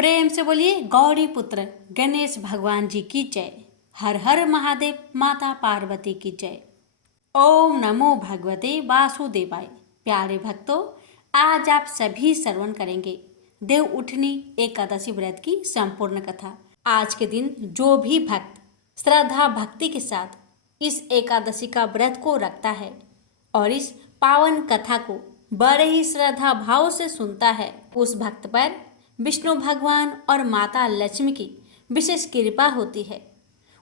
प्रेम से बोलिए गौरी पुत्र गणेश भगवान जी की जय। हर हर महादेव, माता पार्वती की जय। ओम नमो भगवते वासुदेवाय। प्यारे भक्तों, आज आप सभी श्रवण करेंगे देव उठनी एकादशी व्रत की संपूर्ण कथा। आज के दिन जो भी भक्त श्रद्धा भक्ति के साथ इस एकादशी का व्रत को रखता है और इस पावन कथा को बड़े ही श्रद्धा भाव से सुनता है, उस भक्त पर विष्णु भगवान और माता लक्ष्मी की विशेष कृपा होती है।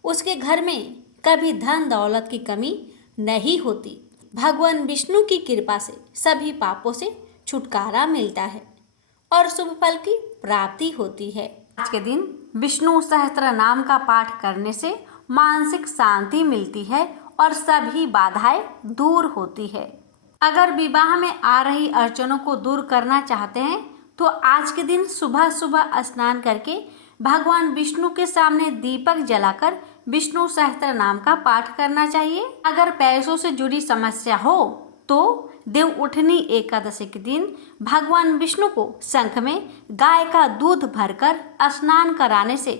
उसके घर में कभी धन दौलत की कमी नहीं होती। भगवान विष्णु की कृपा से सभी पापों से छुटकारा मिलता है और शुभ फल की प्राप्ति होती है। आज के दिन विष्णु सहस्त्र नाम का पाठ करने से मानसिक शांति मिलती है और सभी बाधाएं दूर होती है। अगर विवाह में आ रही अड़चनों को दूर करना चाहते हैं तो आज के दिन सुबह सुबह स्नान करके भगवान विष्णु के सामने दीपक जलाकर विष्णु सहस्त्र नाम का पाठ करना चाहिए। अगर पैसों से जुड़ी समस्या हो तो देव उठनी एकादशी के दिन भगवान विष्णु को शंख में गाय का दूध भरकर स्नान कराने से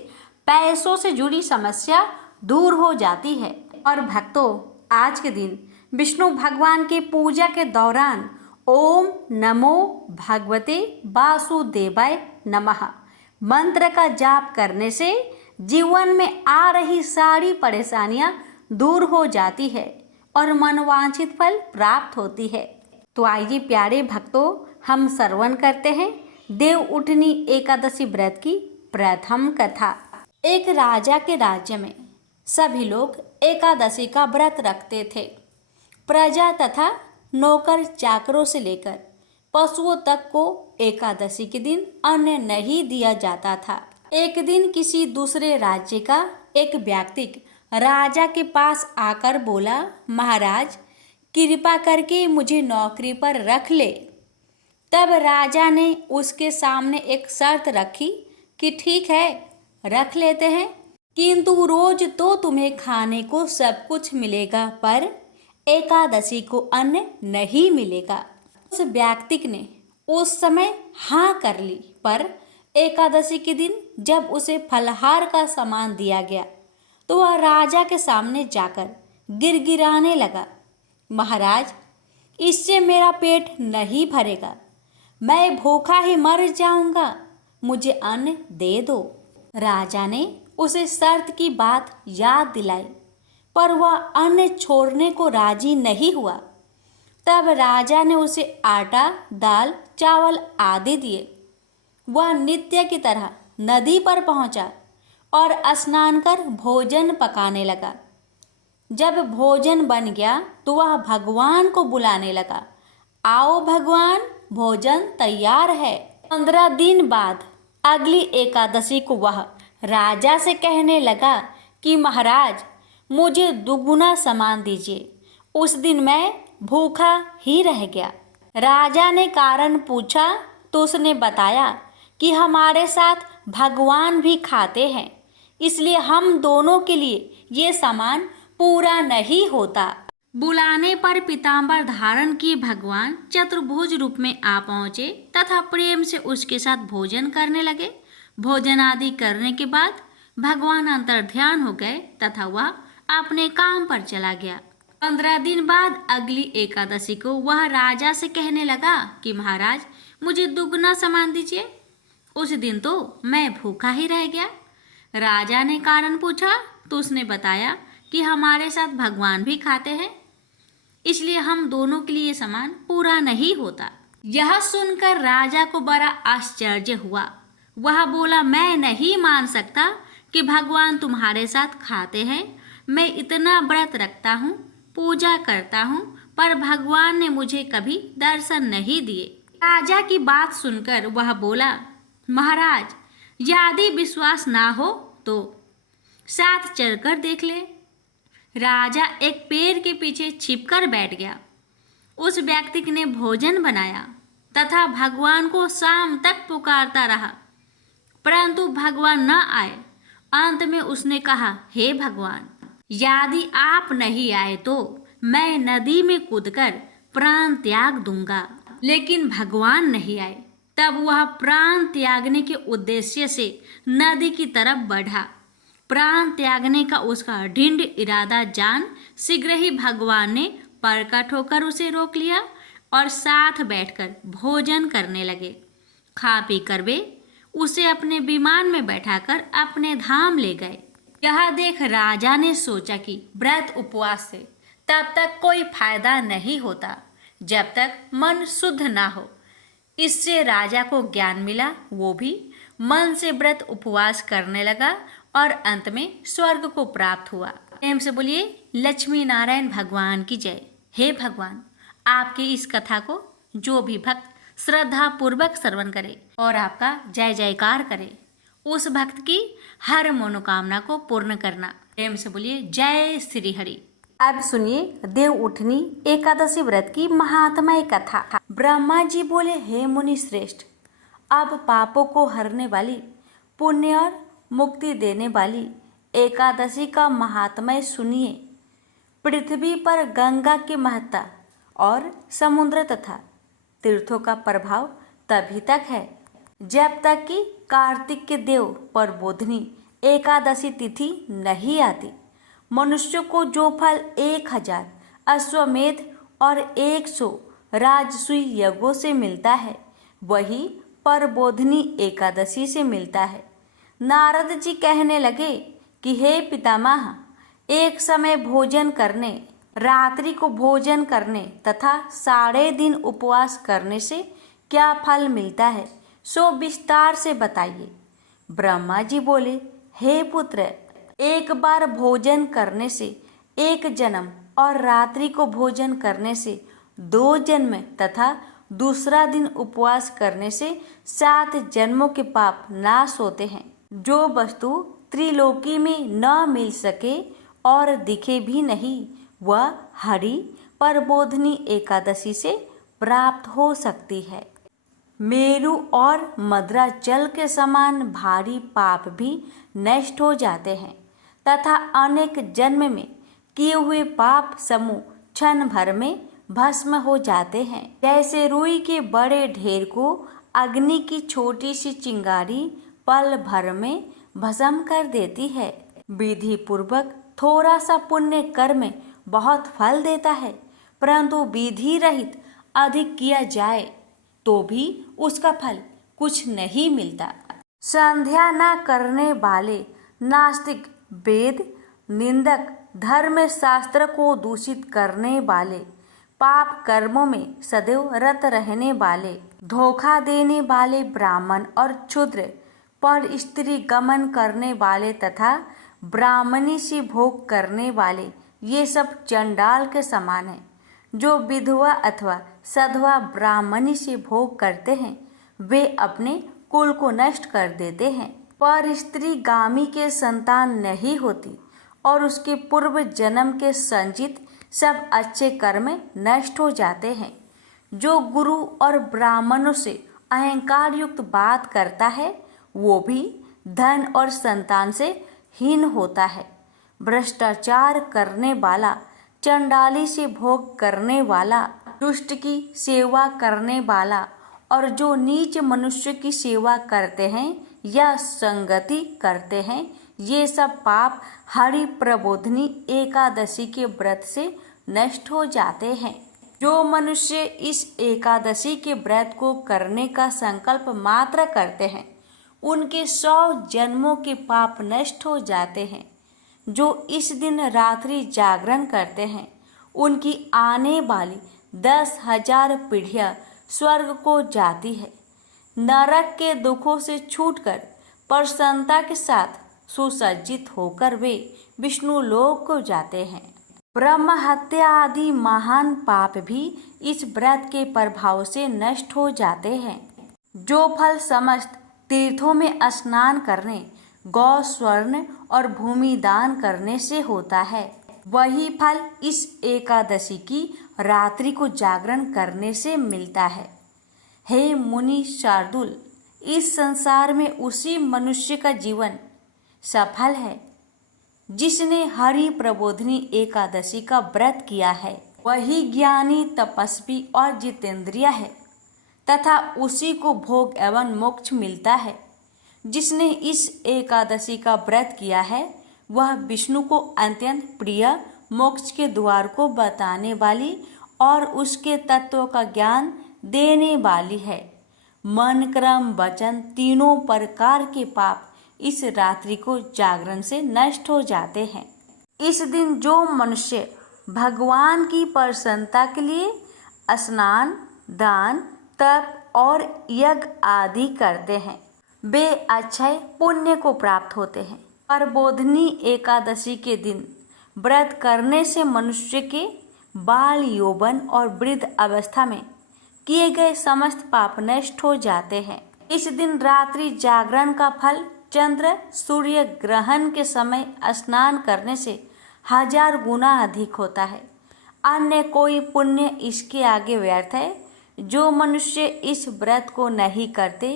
पैसों से जुड़ी समस्या दूर हो जाती है। और भक्तों, आज के दिन विष्णु भगवान की पूजा के दौरान ओम नमो भगवते वासुदेवाय नमः मंत्र का जाप करने से जीवन में आ रही सारी परेशानियां दूर हो जाती है और मनवांछित फल प्राप्त होती है। तो आइए प्यारे भक्तों, हम श्रवण करते हैं देव उठनी एकादशी व्रत की प्रथम कथा। एक राजा के राज्य में सभी लोग एकादशी का व्रत रखते थे। प्रजा तथा नौकर चाकरों से लेकर पशुओं तक को एकादशी के दिन अन्न नहीं दिया जाता था। एक दिन किसी दूसरे राज्य का एक व्यक्ति राजा के पास आकर बोला, महाराज कृपा करके मुझे नौकरी पर रख ले। तब राजा ने उसके सामने एक शर्त रखी कि ठीक है, रख लेते हैं, किंतु रोज तो तुम्हें खाने को सब कुछ मिलेगा पर एकादशी को अन्न नहीं मिलेगा। उस व्यक्ति ने उस समय हाँ कर ली, पर एकादशी के दिन जब उसे फलहार का सामान दिया गया तो वह राजा के सामने जाकर गिड़गिड़ाने लगा, महाराज इससे मेरा पेट नहीं भरेगा, मैं भूखा ही मर जाऊंगा, मुझे अन्न दे दो। राजा ने उसे शर्त की बात याद दिलाई पर वह अन्न छोड़ने को राजी नहीं हुआ। तब राजा ने उसे आटा, दाल, चावल आदि दिए। वह नित्य की तरह नदी पर पहुंचा और स्नान कर भोजन पकाने लगा। जब भोजन बन गया तो वह भगवान को बुलाने लगा, आओ भगवान, भोजन तैयार है। 15 दिन बाद अगली एकादशी को वह राजा से कहने लगा कि महाराज मुझे दुगुना सामान दीजिए। उस दिन मैं भूखा ही रह गया। राजा ने कारण पूछा तो उसने बताया कि हमारे साथ भगवान भी खाते हैं, इसलिए हम दोनों के लिए ये सामान पूरा नहीं होता। बुलाने पर पीताम्बर धारण किए भगवान चतुर्भुज रूप में आ पहुँचे तथा प्रेम से उसके साथ भोजन करने लगे। भोजन आदि करने के बाद भगवान अंतर्ध्यान हो गए तथा वह अपने काम पर चला गया। 15 दिन बाद अगली एकादशी को वह राजा से कहने लगा कि महाराज मुझे दुगना सामान दीजिए। उस दिन तो मैं भूखा ही रह गया। राजा ने कारण पूछा तो उसने बताया कि हमारे साथ भगवान भी खाते हैं, इसलिए हम दोनों के लिए सामान पूरा नहीं होता। यह सुनकर राजा को बड़ा आश्चर्य हुआ। वह बोला, मैं नहीं मान सकता कि भगवान तुम्हारे साथ खाते हैं। मैं इतना व्रत रखता हूँ, पूजा करता हूँ, पर भगवान ने मुझे कभी दर्शन नहीं दिए। राजा की बात सुनकर वह बोला, महाराज यदि विश्वास ना हो तो साथ चलकर देख ले। राजा एक पेड़ के पीछे छिपकर बैठ गया। उस व्यक्ति ने भोजन बनाया तथा भगवान को शाम तक पुकारता रहा, परंतु भगवान न आए। अंत में उसने कहा, हे भगवान, यदि आप नहीं आए तो मैं नदी में कूदकर प्राण त्याग दूंगा। लेकिन भगवान नहीं आए। तब वह प्राण त्यागने के उद्देश्य से नदी की तरफ बढ़ा। प्राण त्यागने का उसका दृढ़ इरादा जान शीघ्र ही भगवान ने प्रकट होकर उसे रोक लिया और साथ बैठकर भोजन करने लगे। खा पी कर वे उसे अपने विमान में बैठाकर अपने धाम ले गए। यह देख राजा ने सोचा कि व्रत उपवास से तब तक कोई फायदा नहीं होता जब तक मन शुद्ध ना हो। इससे राजा को ज्ञान मिला। वो भी मन से व्रत उपवास करने लगा और अंत में स्वर्ग को प्राप्त हुआ। प्रेम से बोलिए लक्ष्मी नारायण भगवान की जय। हे भगवान, आपकी इस कथा को जो भी भक्त श्रद्धा पूर्वक श्रवण करे और आपका जय जयकार करे, उस भक्त की हर मनोकामना को पूर्ण करना। प्रेम से बोलिए जय श्री हरि। अब सुनिए देव उठनी एकादशी व्रत की महात्मय कथा। ब्रह्मा जी बोले, हे मुनि श्रेष्ठ, अब पापों को हरने वाली, पुण्य और मुक्ति देने वाली एकादशी का महात्मय सुनिए। पृथ्वी पर गंगा की महत्ता और समुद्र तथा तीर्थों का प्रभाव तभी तक है जब तक कि कार्तिक के देव प्रबोधिनी एकादशी तिथि नहीं आती। मनुष्य को जो फल 1000 अश्वमेध और 100 राजसूय यज्ञों से मिलता है, वही प्रबोधिनी एकादशी से मिलता है। नारद जी कहने लगे कि हे पितामह, एक समय भोजन करने, रात्रि को भोजन करने तथा 3.5 दिन उपवास करने से क्या फल मिलता है, सो विस्तार से बताइए। ब्रह्मा जी बोले, हे पुत्र, एक बार भोजन करने से 1 जन्म और रात्रि को भोजन करने से 2 जन्म तथा दूसरा दिन उपवास करने से 7 जन्मों के पाप नाश होते हैं। जो वस्तु त्रिलोकी में न मिल सके और दिखे भी नहीं, वह हरि प्रबोधिनी एकादशी से प्राप्त हो सकती है। मेरु और मद्राचल के समान भारी पाप भी नष्ट हो जाते हैं तथा अनेक जन्म में किए हुए पाप समूह क्षण भर में भस्म हो जाते हैं। जैसे रुई के बड़े ढेर को अग्नि की छोटी सी चिंगारी पल भर में भस्म कर देती है। विधि पूर्वक थोड़ा सा पुण्य कर्म बहुत फल देता है, परंतु विधि रहित अधिक किया जाए तो भी उसका फल कुछ नहीं मिलता। संध्या न करने वाले नास्तिक, वेद निंदक, धर्म शास्त्र को दूषित करने वाले, पाप कर्मों में सदैव रत रहने वाले, धोखा देने वाले ब्राह्मण और क्षुद्र, पर स्त्री गमन करने वाले तथा ब्राह्मणी से भोग करने वाले, ये सब चंडाल के समान हैं। जो विधवा अथवा सधवा ब्राह्मणी से भोग करते हैं, वे अपने कुल को नष्ट कर देते हैं। पर स्त्री गामी के संतान नहीं होती और उसके पूर्व जन्म के संचित सब अच्छे कर्म नष्ट हो जाते हैं। जो गुरु और ब्राह्मणों से अहंकार युक्त बात करता है, वो भी धन और संतान से हीन होता है। भ्रष्टाचार करने वाला, चंडाली से भोग करने वाला, दुष्ट की सेवा करने वाला और जो नीच मनुष्य की सेवा करते हैं या संगति करते हैं, ये सब पाप हरि प्रबोधिनी एकादशी के व्रत से नष्ट हो जाते हैं। जो मनुष्य इस एकादशी के व्रत को करने का संकल्प मात्र करते हैं, उनके 100 जन्मों के पाप नष्ट हो जाते हैं। जो इस दिन रात्रि जागरण करते हैं, उनकी आने वाली 10,000 पीढ़ियां स्वर्ग को जाती है। नरक के दुखों से छूटकर प्रसन्नता के साथ सुसज्जित होकर वे विष्णु लोक को जाते हैं। ब्रह्म हत्या आदि महान पाप भी इस व्रत के प्रभाव से नष्ट हो जाते हैं। जो फल समस्त तीर्थों में स्नान करने, गौ स्वर्ण और भूमि दान करने से होता है, वही फल इस एकादशी की रात्रि को जागरण करने से मिलता है। हे मुनि शार्दुल, इस संसार में उसी मनुष्य का जीवन सफल है जिसने हरि प्रबोधिनी एकादशी का व्रत किया है। वही ज्ञानी, तपस्वी और जितेंद्रिय है तथा उसी को भोग एवं मोक्ष मिलता है। जिसने इस एकादशी का व्रत किया है वह विष्णु को अत्यंत प्रिय मोक्ष के द्वार को बताने वाली और उसके तत्व का ज्ञान देने वाली है। मन क्रम वचन तीनों प्रकार के पाप इस रात्रि को जागरण से नष्ट हो जाते हैं। इस दिन जो मनुष्य भगवान की प्रसन्नता के लिए स्नान, दान, तप और यज्ञ आदि करते हैं वे अक्षय पुण्य को प्राप्त होते हैं। प्रबोधिनी एकादशी के दिन व्रत करने से मनुष्य के बाल यौवन और वृद्ध अवस्था में किए गए समस्त पाप नष्ट हो जाते हैं। इस दिन रात्रि जागरण का फल चंद्र सूर्य ग्रहण के समय स्नान करने से 1000 गुना अधिक होता है। अन्य कोई पुण्य इसके आगे व्यर्थ है। जो मनुष्य इस व्रत को नहीं करते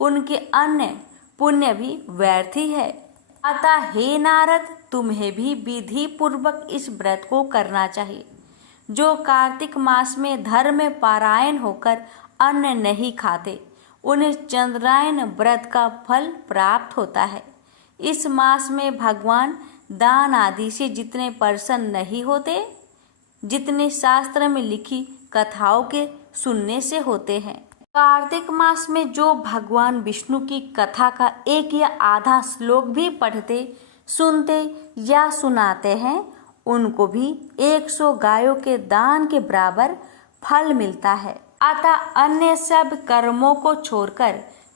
उनके अन्य पुण्य भी व्यर्थ ही है। अतः हे नारद, तुम्हें भी विधि पूर्वक इस व्रत को करना चाहिए। जो कार्तिक मास में धर्म में पारायण होकर अन्न नहीं खाते उन्हें चंद्रायन व्रत का फल प्राप्त होता है। इस मास में भगवान दान आदि से जितने प्रसन्न नहीं होते जितने शास्त्र में लिखी कथाओं के सुनने से होते हैं। कार्तिक मास में जो भगवान विष्णु की कथा का एक या आधा श्लोक भी पढ़ते, सुनते या सुनाते हैं उनको भी 100 गायों के दान के बराबर फल मिलता है। अतः अन्य सब कर्मों को छोड़कर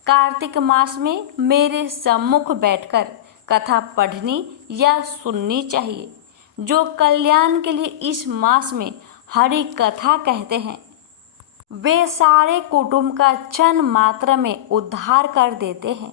कार्तिक मास में मेरे सम्मुख बैठकर कथा पढ़नी या सुननी चाहिए। जो कल्याण के लिए इस मास में हरि कथा कहते हैं वे सारे कुटुंब का क्षण मात्र में उद्धार कर देते हैं।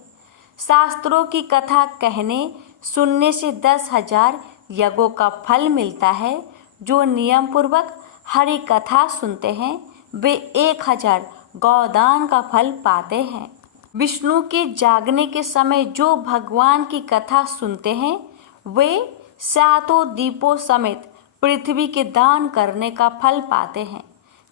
शास्त्रों की कथा कहने सुनने से 10,000 यज्ञों का फल मिलता है। जो नियम पूर्वक हरि कथा सुनते हैं वे 1000 गौदान का फल पाते हैं। विष्णु के जागने के समय जो भगवान की कथा सुनते हैं वे 7 दीपों समेत पृथ्वी के दान करने का फल पाते हैं।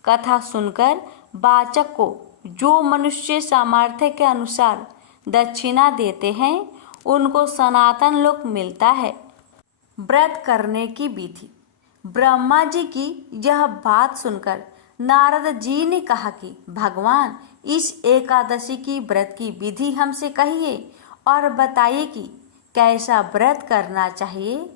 कथा सुनकर वाचक को जो मनुष्य सामर्थ्य के अनुसार दक्षिणा देते हैं उनको सनातन लोक मिलता है। व्रत करने की विधि। ब्रह्मा जी की यह बात सुनकर नारद जी ने कहा कि भगवान इस एकादशी की व्रत की विधि हमसे कहिए और बताइए कि कैसा व्रत करना चाहिए।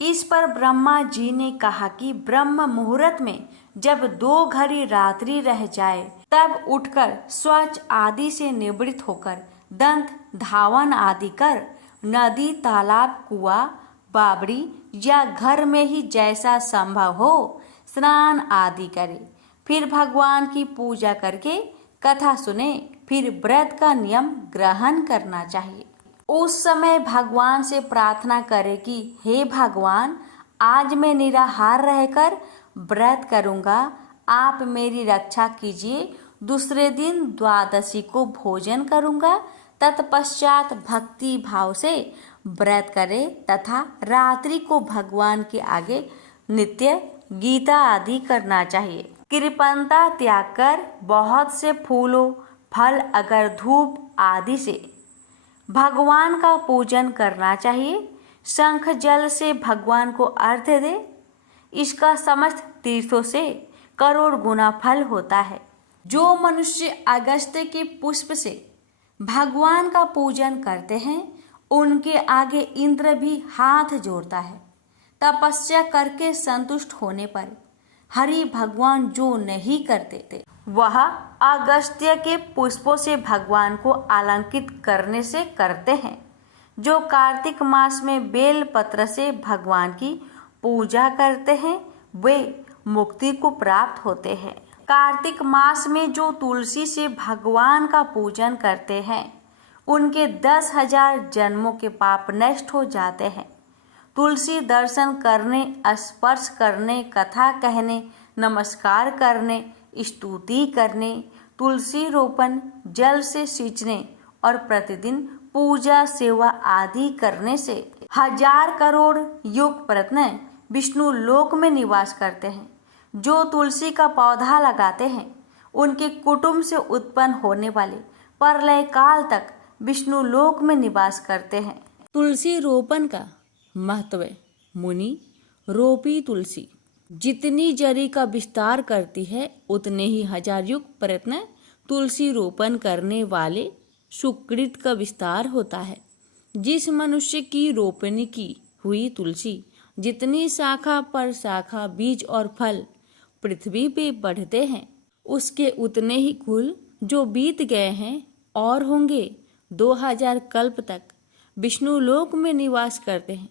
इस पर ब्रह्मा जी ने कहा कि ब्रह्म मुहूर्त में जब 2 घड़ी रात्रि रह जाए तब उठकर शौच आदि से निवृत्त होकर दंत धावन आदि कर नदी, तालाब, कुआं, बावड़ी या घर में ही जैसा संभव हो स्नान आदि करे। फिर भगवान की पूजा करके कथा सुने। फिर व्रत का नियम ग्रहण करना चाहिए। उस समय भगवान से प्रार्थना करे कि हे भगवान, आज मैं निराहार रहकर व्रत करूंगा, आप मेरी रक्षा कीजिए। दूसरे दिन द्वादशी को भोजन करूंगा। तत्पश्चात भक्ति भाव से व्रत करे तथा रात्रि को भगवान के आगे नित्य गीता आदि करना चाहिए। कृपणता त्याग कर बहुत से फूलों, फल, अगर धूप आदि से भगवान का पूजन करना चाहिए। शंख जल से भगवान को अर्घ्य दे। इसका समस्त तीर्थों से करोड़ गुना फल होता है। जो मनुष्य अगस्त्य के पुष्प से भगवान का पूजन करते हैं उनके आगे इंद्र भी हाथ जोड़ता है। तपस्या करके संतुष्ट होने पर हरि भगवान जो नहीं करते थे वह अगस्त्य के पुष्पों से भगवान को अलंकृत करने से करते हैं। जो कार्तिक मास में बेल पत्र से भगवान की पूजा करते हैं वे मुक्ति को प्राप्त होते हैं। कार्तिक मास में जो तुलसी से भगवान का पूजन करते हैं उनके 10,000 जन्मों के पाप नष्ट हो जाते हैं। तुलसी दर्शन करने, स्पर्श करने, कथा कहने, नमस्कार करने, स्तुति करने, तुलसी रोपण, जल से सींचने और प्रतिदिन पूजा सेवा आदि करने से 1000 करोड़ युग प्रयत्न विष्णु लोक में निवास करते हैं। जो तुलसी का पौधा लगाते हैं उनके कुटुंब से उत्पन्न होने वाले प्रलय काल तक विष्णु लोक में निवास करते हैं। तुलसी रोपण का महत्व। मुनि रोपी तुलसी जितनी जड़ी का विस्तार करती है उतने ही हजार युग प्रयत्न तुलसी रोपण करने वाले सुकृत का विस्तार होता है। जिस मनुष्य की रोपणी की हुई तुलसी जितनी शाखा पर शाखा बीज और फल पृथ्वी पे बढ़ते हैं उसके उतने ही कुल जो बीत गए हैं और होंगे 2000 कल्प तक विष्णु लोक में निवास करते हैं।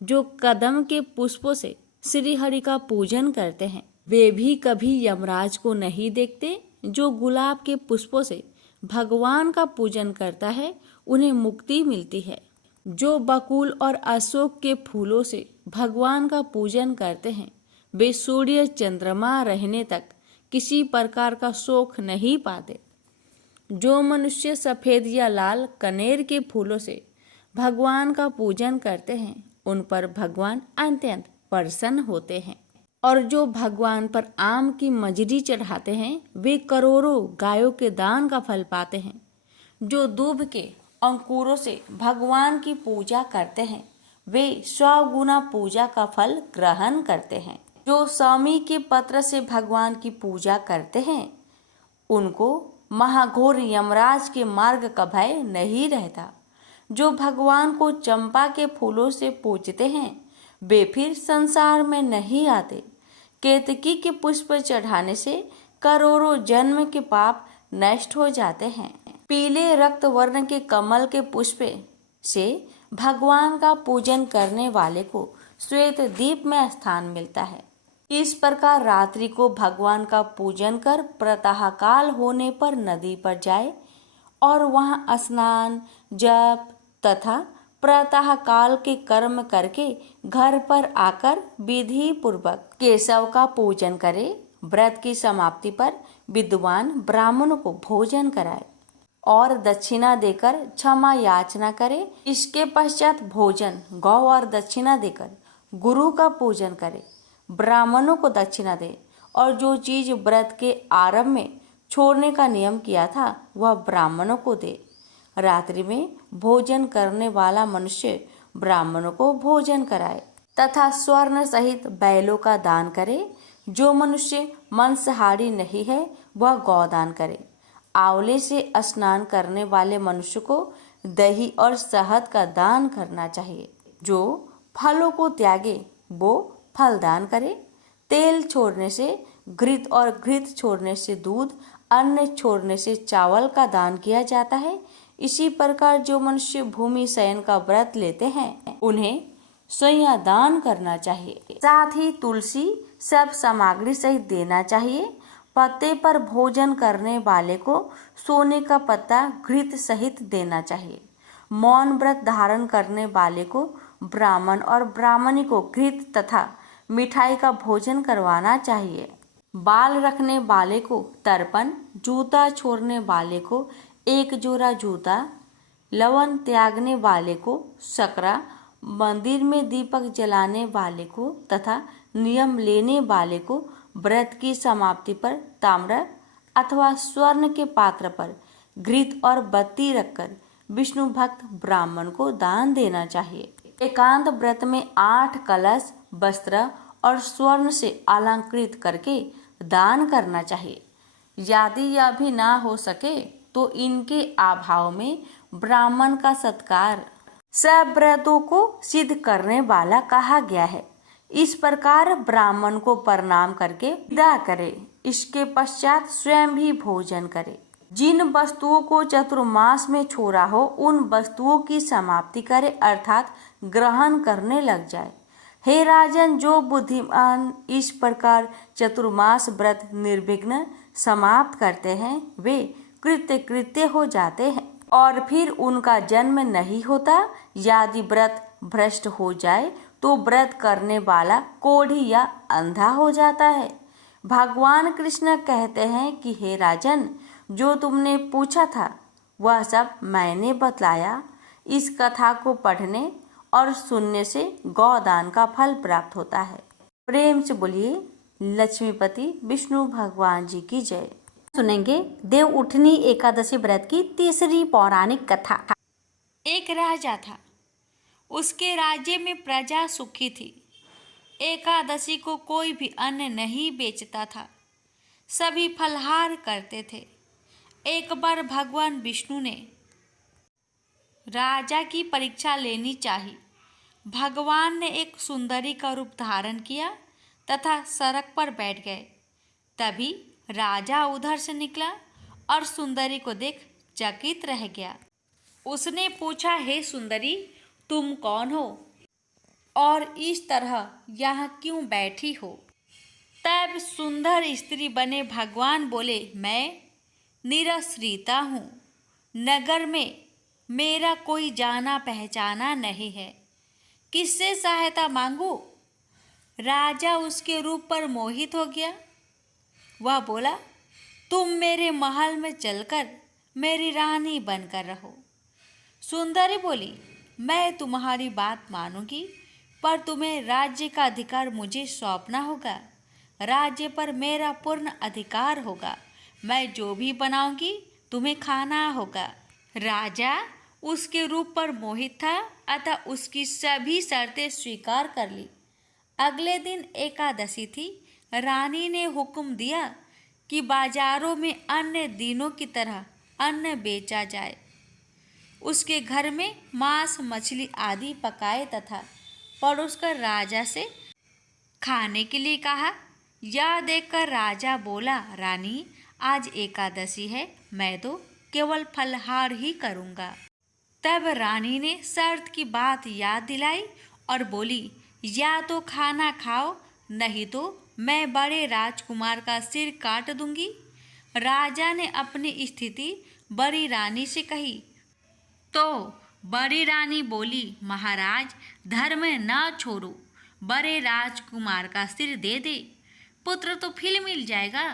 जो कदम के पुष्पों से श्री हरि का पूजन करते हैं वे भी कभी यमराज को नहीं देखते। जो गुलाब के पुष्पों से भगवान का पूजन करता है उन्हें मुक्ति मिलती है। जो बकुल और अशोक के फूलों से भगवान का पूजन करते हैं वे सूर्य चंद्रमा रहने तक किसी प्रकार का शोक नहीं पाते। जो मनुष्य सफेद या लाल कनेर के फूलों से भगवान का पूजन करते हैं उन पर भगवान अत्यंत प्रसन्न होते हैं। और जो भगवान पर आम की मजरी चढ़ाते हैं वे करोड़ों गायों के दान का फल पाते हैं। जो दूब के अंकुरों से भगवान की पूजा करते हैं वे 100 गुना पूजा का फल ग्रहण करते हैं। जो स्वामी के पत्र से भगवान की पूजा करते हैं उनको महाघोर यमराज के मार्ग का भय नहीं रहता। जो भगवान को चंपा के फूलों से पूजते हैं वे फिर संसार में नहीं आते। केतकी के पुष्प चढ़ाने से करोड़ों जन्म के पाप नष्ट हो जाते हैं। पीले रक्त वर्ण के कमल के पुष्प से भगवान का पूजन करने वाले को श्वेत दीप में स्थान मिलता है। इस प्रकार रात्रि को भगवान का पूजन कर प्रातःकाल होने पर नदी पर जाए और वहां स्नान जप तथा प्रातः काल के कर्म करके घर पर आकर विधि पूर्वक केशव का पूजन करे। व्रत की समाप्ति पर विद्वान ब्राह्मणों को भोजन कराए और दक्षिणा देकर क्षमा याचना करे। इसके पश्चात भोजन गौ और दक्षिणा देकर गुरु का पूजन करे। ब्राह्मणों को दक्षिणा दे और जो चीज व्रत के आरंभ में छोड़ने का नियम किया था वह ब्राह्मणों को दे। रात्रि में भोजन करने वाला मनुष्य ब्राह्मणों को भोजन कराए तथा स्वर्ण सहित बैलों का दान करे। जो मनुष्य मांसाहारी नहीं है वह गौदान करे। आंवले से स्नान करने वाले मनुष्य को दही और शहद का दान करना चाहिए। जो फलों को त्यागे वो फल दान करे। तेल छोड़ने से घृत और घृत छोड़ने से दूध, अन्न छोड़ने से चावल का दान किया जाता है। इसी प्रकार जो मनुष्य भूमि शयन का व्रत लेते हैं उन्हें स्वयं दान करना चाहिए। साथ ही तुलसी सब सामग्री सहित देना चाहिए। पत्ते पर भोजन करने वाले को सोने का पत्ता घृत सहित देना चाहिए। मौन व्रत धारण करने वाले को ब्राह्मण और ब्राह्मणी को घृत तथा मिठाई का भोजन करवाना चाहिए। बाल रखने वाले को तर्पण, जूता छोड़ने वाले को एक जोड़ा जूता, लवन त्यागने वाले को सकरा, मंदिर में दीपक जलाने वाले को तथा नियम लेने वाले को व्रत की समाप्ति पर ताम्र अथवा स्वर्ण के पात्र पर घृत और बत्ती रखकर विष्णु भक्त ब्राह्मण को दान देना चाहिए। एकांत व्रत में 8 कलश, वस्त्र और स्वर्ण से अलंकृत करके दान करना चाहिए। यदि यह भी ना हो सके तो इनके अभाव में ब्राह्मण का सत्कार सब व्रतों को सिद्ध करने वाला कहा गया है। इस प्रकार ब्राह्मण को प्रणाम करके विदा करे। इसके पश्चात स्वयं भी भोजन करे। जिन वस्तुओं को चतुर्मास में छोड़ा हो उन वस्तुओं की समाप्ति करे अर्थात ग्रहण करने लग जाए। हे राजन, जो बुद्धिमान इस प्रकार चतुर्मास व्रत निर्विघ्न समाप्त करते हैं वे कृत्य हो जाते हैं और फिर उनका जन्म नहीं होता। यदि व्रत भ्रष्ट हो जाए तो व्रत करने वाला कोढ़ी या अंधा हो जाता है। भगवान कृष्ण कहते हैं कि हे राजन, जो तुमने पूछा था वह सब मैंने बतलाया। इस कथा को पढ़ने और सुनने से गौदान का फल प्राप्त होता है। प्रेम से बोलिए लक्ष्मीपति विष्णु भगवान जी की जय। सुनेंगे देव उठनी एकादशी व्रत की तीसरी पौराणिक कथा। एक राजा था, उसके राज्य में प्रजा सुखी थी। एकादशी को कोई भी अन्न नहीं बेचता था, सभी फलाहार करते थे। एक बार भगवान विष्णु ने राजा की परीक्षा लेनी चाहिए। भगवान ने एक सुंदरी का रूप धारण किया तथा सड़क पर बैठ गए। तभी राजा उधर से निकला और सुंदरी को देख चकित रह गया। उसने पूछा, हे सुंदरी, तुम कौन हो और इस तरह यहाँ क्यों बैठी हो? तब सुंदर स्त्री बने भगवान बोले, मैं निराश्रिता हूँ। नगर में मेरा कोई जाना पहचाना नहीं है, किससे सहायता मांगू? राजा उसके रूप पर मोहित हो गया। वह बोला, तुम मेरे महल में चलकर मेरी रानी बनकर रहो। सुंदरी बोली, मैं तुम्हारी बात मानूंगी, पर तुम्हें राज्य का अधिकार मुझे सौंपना होगा। राज्य पर मेरा पूर्ण अधिकार होगा। मैं जो भी बनाऊंगी तुम्हें खाना होगा। राजा उसके रूप पर मोहित था, अतः उसकी सभी शर्तें स्वीकार कर ली। अगले दिन एकादशी थी। रानी ने हुक्म दिया कि बाजारों में अन्य दिनों की तरह अन्न बेचा जाए। उसके घर में मांस मछली आदि पकाए तथा परोसकर राजा से खाने के लिए कहा। यह देखकर राजा बोला, रानी, आज एकादशी है, मैं तो केवल फलाहार ही करूँगा। तब रानी ने शर्त की बात याद दिलाई और बोली, या तो खाना खाओ, नहीं तो मैं बड़े राजकुमार का सिर काट दूंगी। राजा ने अपनी स्थिति बड़ी रानी से कही तो बड़ी रानी बोली, महाराज, धर्म न छोड़ो, बड़े राजकुमार का सिर दे दे। पुत्र तो फिर मिल जाएगा,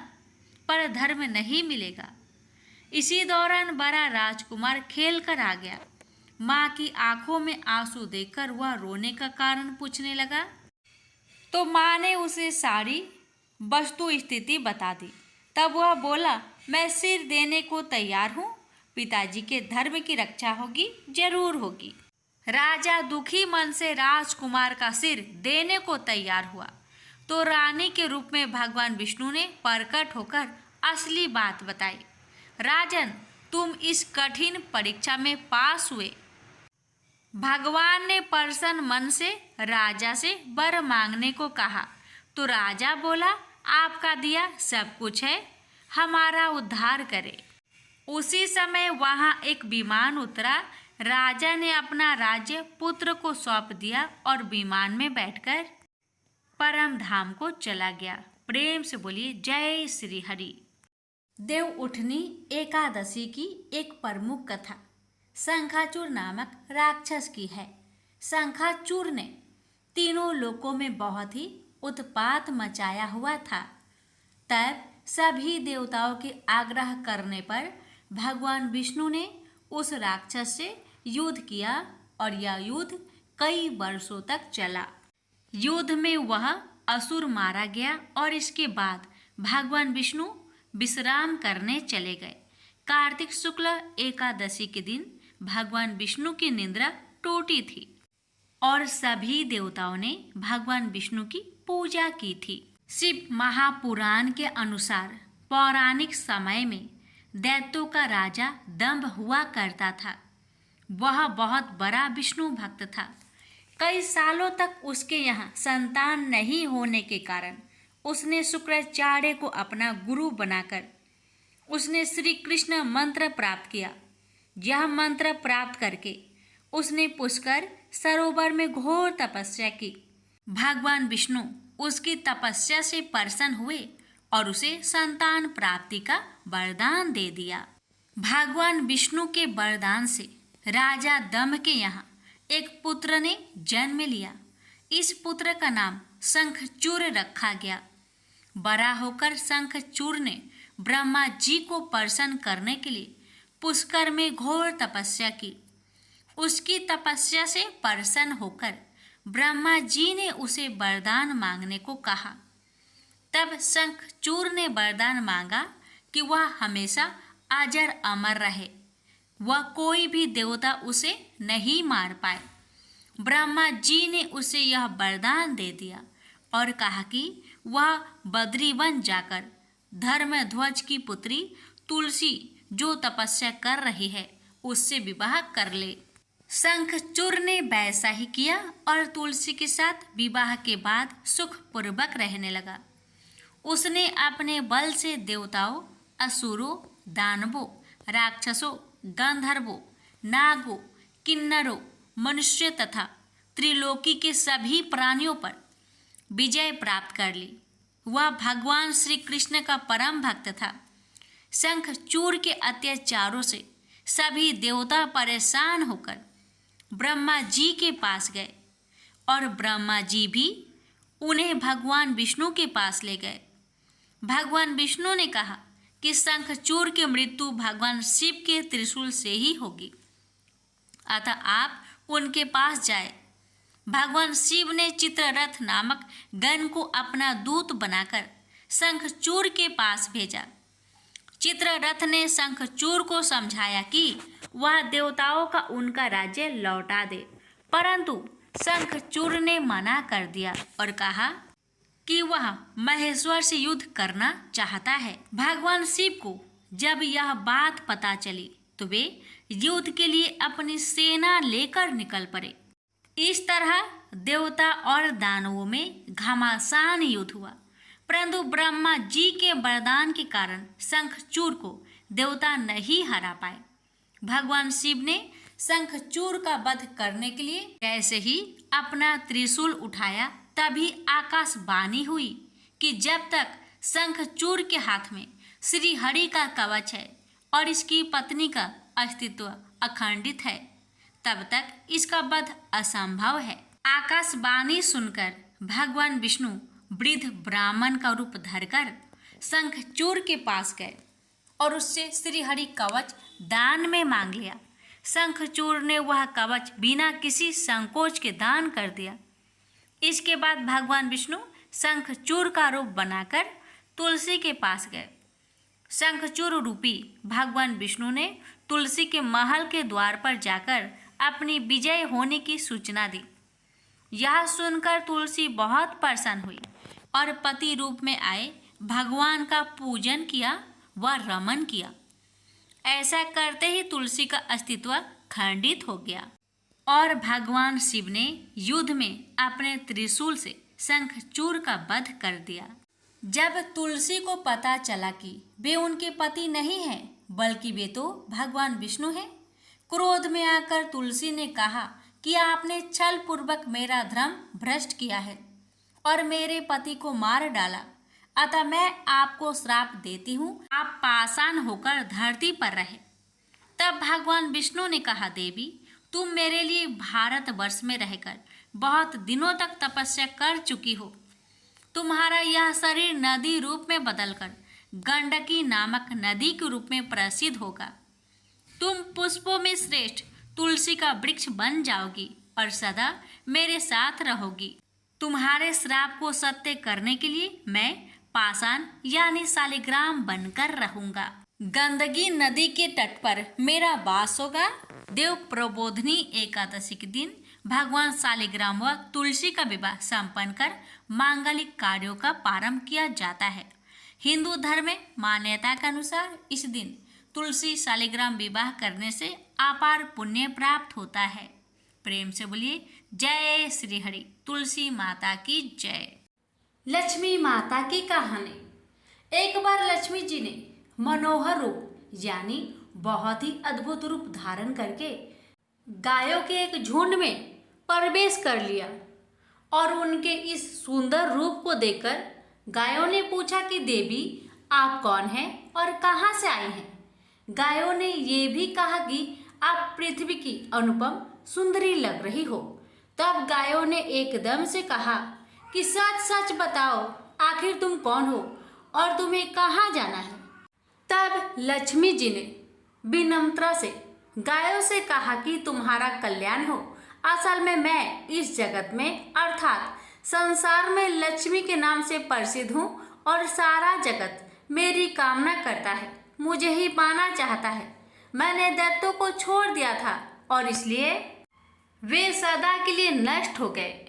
पर धर्म नहीं मिलेगा। इसी दौरान बड़ा राजकुमार खेल कर आ गया। माँ की आंखों में आंसू देखकर वह रोने का कारण पूछने लगा, तो माँ ने उसे सारी वस्तु स्थिति बता दी। तब वह बोला, मैं सिर देने को तैयार हूँ, पिताजी के धर्म की रक्षा होगी, जरूर होगी। राजा दुखी मन से राजकुमार का सिर देने को तैयार हुआ तो रानी के रूप में भगवान विष्णु ने प्रकट होकर असली बात बताई। राजन, तुम इस कठिन परीक्षा में पास हुए। भगवान ने प्रसन्न मन से राजा से वर मांगने को कहा तो राजा बोला, आपका दिया सब कुछ है, हमारा उद्धार करे। उसी समय वहां एक विमान उतरा। राजा ने अपना राज्य पुत्र को सौंप दिया और विमान में बैठकर परम धाम को चला गया। प्रेम से बोलिए जय श्री हरि। देव उठनी एकादशी की एक प्रमुख कथा शंखाचूर नामक राक्षस की है। शंखाचूर ने तीनों लोकों में बहुत ही उत्पात मचाया हुआ था। तब सभी देवताओं के आग्रह करने पर भगवान विष्णु ने उस राक्षस से युद्ध किया और यह युद्ध कई वर्षों तक चला। युद्ध में वह असुर मारा गया और इसके बाद भगवान विष्णु विश्राम करने चले गए। कार्तिक शुक्ल एकादशी के दिन भगवान विष्णु की निद्रा टूटी थी और सभी देवताओं ने भगवान विष्णु की पूजा की थी। शिव महापुराण के अनुसार पौराणिक समय में दैत्यों का राजा दंभ हुआ करता था। वह बहुत बड़ा विष्णु भक्त था। कई सालों तक उसके यहाँ संतान नहीं होने के कारण उसने शुक्राचार्य को अपना गुरु बनाकर उसने श्री कृष्ण मंत्र प्राप्त किया। यह मंत्र प्राप्त करके उसने पुष्कर सरोवर में घोर तपस्या की। भगवान विष्णु उसकी तपस्या से प्रसन्न हुए और उसे संतान प्राप्ति का वरदान दे दिया। भगवान विष्णु के वरदान से राजा दंभ के यहाँ एक पुत्र ने जन्म लिया। इस पुत्र का नाम शंखचूर रखा गया। बड़ा होकर शंखचूर ने ब्रह्मा जी को प्रसन्न करने के लिए पुष्कर में घोर तपस्या की। उसकी तपस्या से प्रसन्न होकर ब्रह्मा जी ने उसे वरदान मांगने को कहा। तब शंखचूर ने वरदान मांगा कि वह हमेशा अजर अमर रहे। वह कोई भी देवता उसे नहीं मार पाए। ब्रह्मा जी ने उसे यह वरदान दे दिया और कहा कि वह बद्री वन जाकर धर्मध्वज की पुत्री तुलसी जो तपस्या कर रही है उससे विवाह कर ले। शंखचूर ने वैसा ही किया और तुलसी के साथ विवाह के बाद सुखपूर्वक रहने लगा। उसने अपने बल से देवताओं, असुरों, दानवों, राक्षसों, गंधर्वों, नागों, किन्नरों, मनुष्य तथा त्रिलोकी के सभी प्राणियों पर विजय प्राप्त कर ली। वह भगवान श्री कृष्ण का परम भक्त था। शंखचूर के अत्याचारों से सभी देवता परेशान होकर ब्रह्मा जी के पास गए और ब्रह्मा जी भी उन्हें भगवान विष्णु के पास ले गए। भगवान विष्णु ने कहा कि शंखचूर की मृत्यु भगवान शिव के त्रिशूल से ही होगी, अतः आप उनके पास जाए। भगवान शिव ने चित्ररथ नामक गण को अपना दूत बनाकर शंखचूर के पास भेजा। चित्ररथ ने शंखचूर को समझाया कि वह देवताओं का उनका राज्य लौटा दे, परंतु शंखचूर ने मना कर दिया और कहा कि वह महेश्वर से युद्ध करना चाहता है। भगवान शिव को जब यह बात पता चली तो वे युद्ध के लिए अपनी सेना लेकर निकल पड़े। इस तरह देवता और दानवों में घमासान युद्ध हुआ, परंतु ब्रह्मा जी के वरदान के कारण शंखचूर को देवता नहीं हरा पाए। भगवान शिव ने शंखचूर का वध करने के लिए जैसे ही अपना त्रिशूल उठाया तभी आकाशवाणी हुई कि जब तक शंखचूर के हाथ में श्री हरि का कवच है और इसकी पत्नी का अस्तित्व अखंडित है तब तक इसका वध असंभव है। आकाशवाणी सुनकर भगवान विष्णु वृद्ध ब्राह्मण का रूप धरकर शंखचूर के पास गए और उससे श्रीहरि कवच दान में मांग लिया। शंखचूर ने वह कवच बिना किसी संकोच के दान कर दिया। इसके बाद भगवान विष्णु शंखचूर का रूप बनाकर तुलसी के पास गए। शंखचूर रूपी भगवान विष्णु ने तुलसी के महल के द्वार पर जाकर अपनी विजय होने की सूचना दी। यह सुनकर तुलसी बहुत प्रसन्न हुई और पति रूप में आए भगवान का पूजन किया व रमन किया। ऐसा करते ही तुलसी का अस्तित्व खंडित हो गया और भगवान शिव ने युद्ध में अपने त्रिशूल से शंखचूर का वध कर दिया। जब तुलसी को पता चला कि वे उनके पति नहीं हैं बल्कि वे तो भगवान विष्णु हैं, क्रोध में आकर तुलसी ने कहा कि आपने छल पूर्वक मेरा धर्म भ्रष्ट किया है और मेरे पति को मार डाला, अतः मैं आपको श्राप देती हूँ, आप पाषाण होकर धरती पर रहे। तब भगवान विष्णु ने कहा, देवी तुम मेरे लिए भारतवर्ष में रहकर बहुत दिनों तक तपस्या कर चुकी हो। तुम्हारा यह शरीर नदी रूप में बदलकर गंडकी नामक नदी के रूप में प्रसिद्ध होगा। तुम पुष्पों में श्रेष्ठ तुलसी का वृक्ष बन जाओगी और सदा मेरे साथ रहोगी। तुम्हारे श्राप को सत्य करने के लिए मैं पाषाण यानी शालिग्राम बनकर रहूंगा। गंदगी नदी के तट पर मेरा वास होगा। देव प्रबोधनी एकादशी के दिन भगवान शालिग्राम व तुलसी का विवाह संपन्न कर मांगलिक कार्यों का प्रारंभ किया जाता है। हिंदू धर्म में मान्यता के अनुसार इस दिन तुलसी शालिग्राम विवाह करने से अपार पुण्य प्राप्त होता है। प्रेम से बोलिए जय श्री हरि, तुलसी माता की जय। लक्ष्मी माता की कहानी। एक बार लक्ष्मी जी ने मनोहर रूप यानी बहुत ही अद्भुत रूप धारण करके गायों के एक झुंड में प्रवेश कर लिया और उनके इस सुंदर रूप को देखकर गायों ने पूछा कि देवी आप कौन हैं और कहाँ से आई हैं। गायों ने ये भी कहा कि आप पृथ्वी की अनुपम सुंदरी लग रही हो। तब गायों ने एकदम से कहा कि सच सच बताओ, आखिर तुम कौन हो और तुम्हें कहाँ जाना है। तब लक्ष्मी जी ने विनम्रता से गायों से कहा कि तुम्हारा कल्याण हो। असल में मैं इस जगत में अर्थात संसार में लक्ष्मी के नाम से प्रसिद्ध हूँ और सारा जगत मेरी कामना करता है, मुझे ही पाना चाहता है। मैंने दैत्यों को छोड़ दिया था और इसलिए वे सदा के लिए नष्ट हो गए।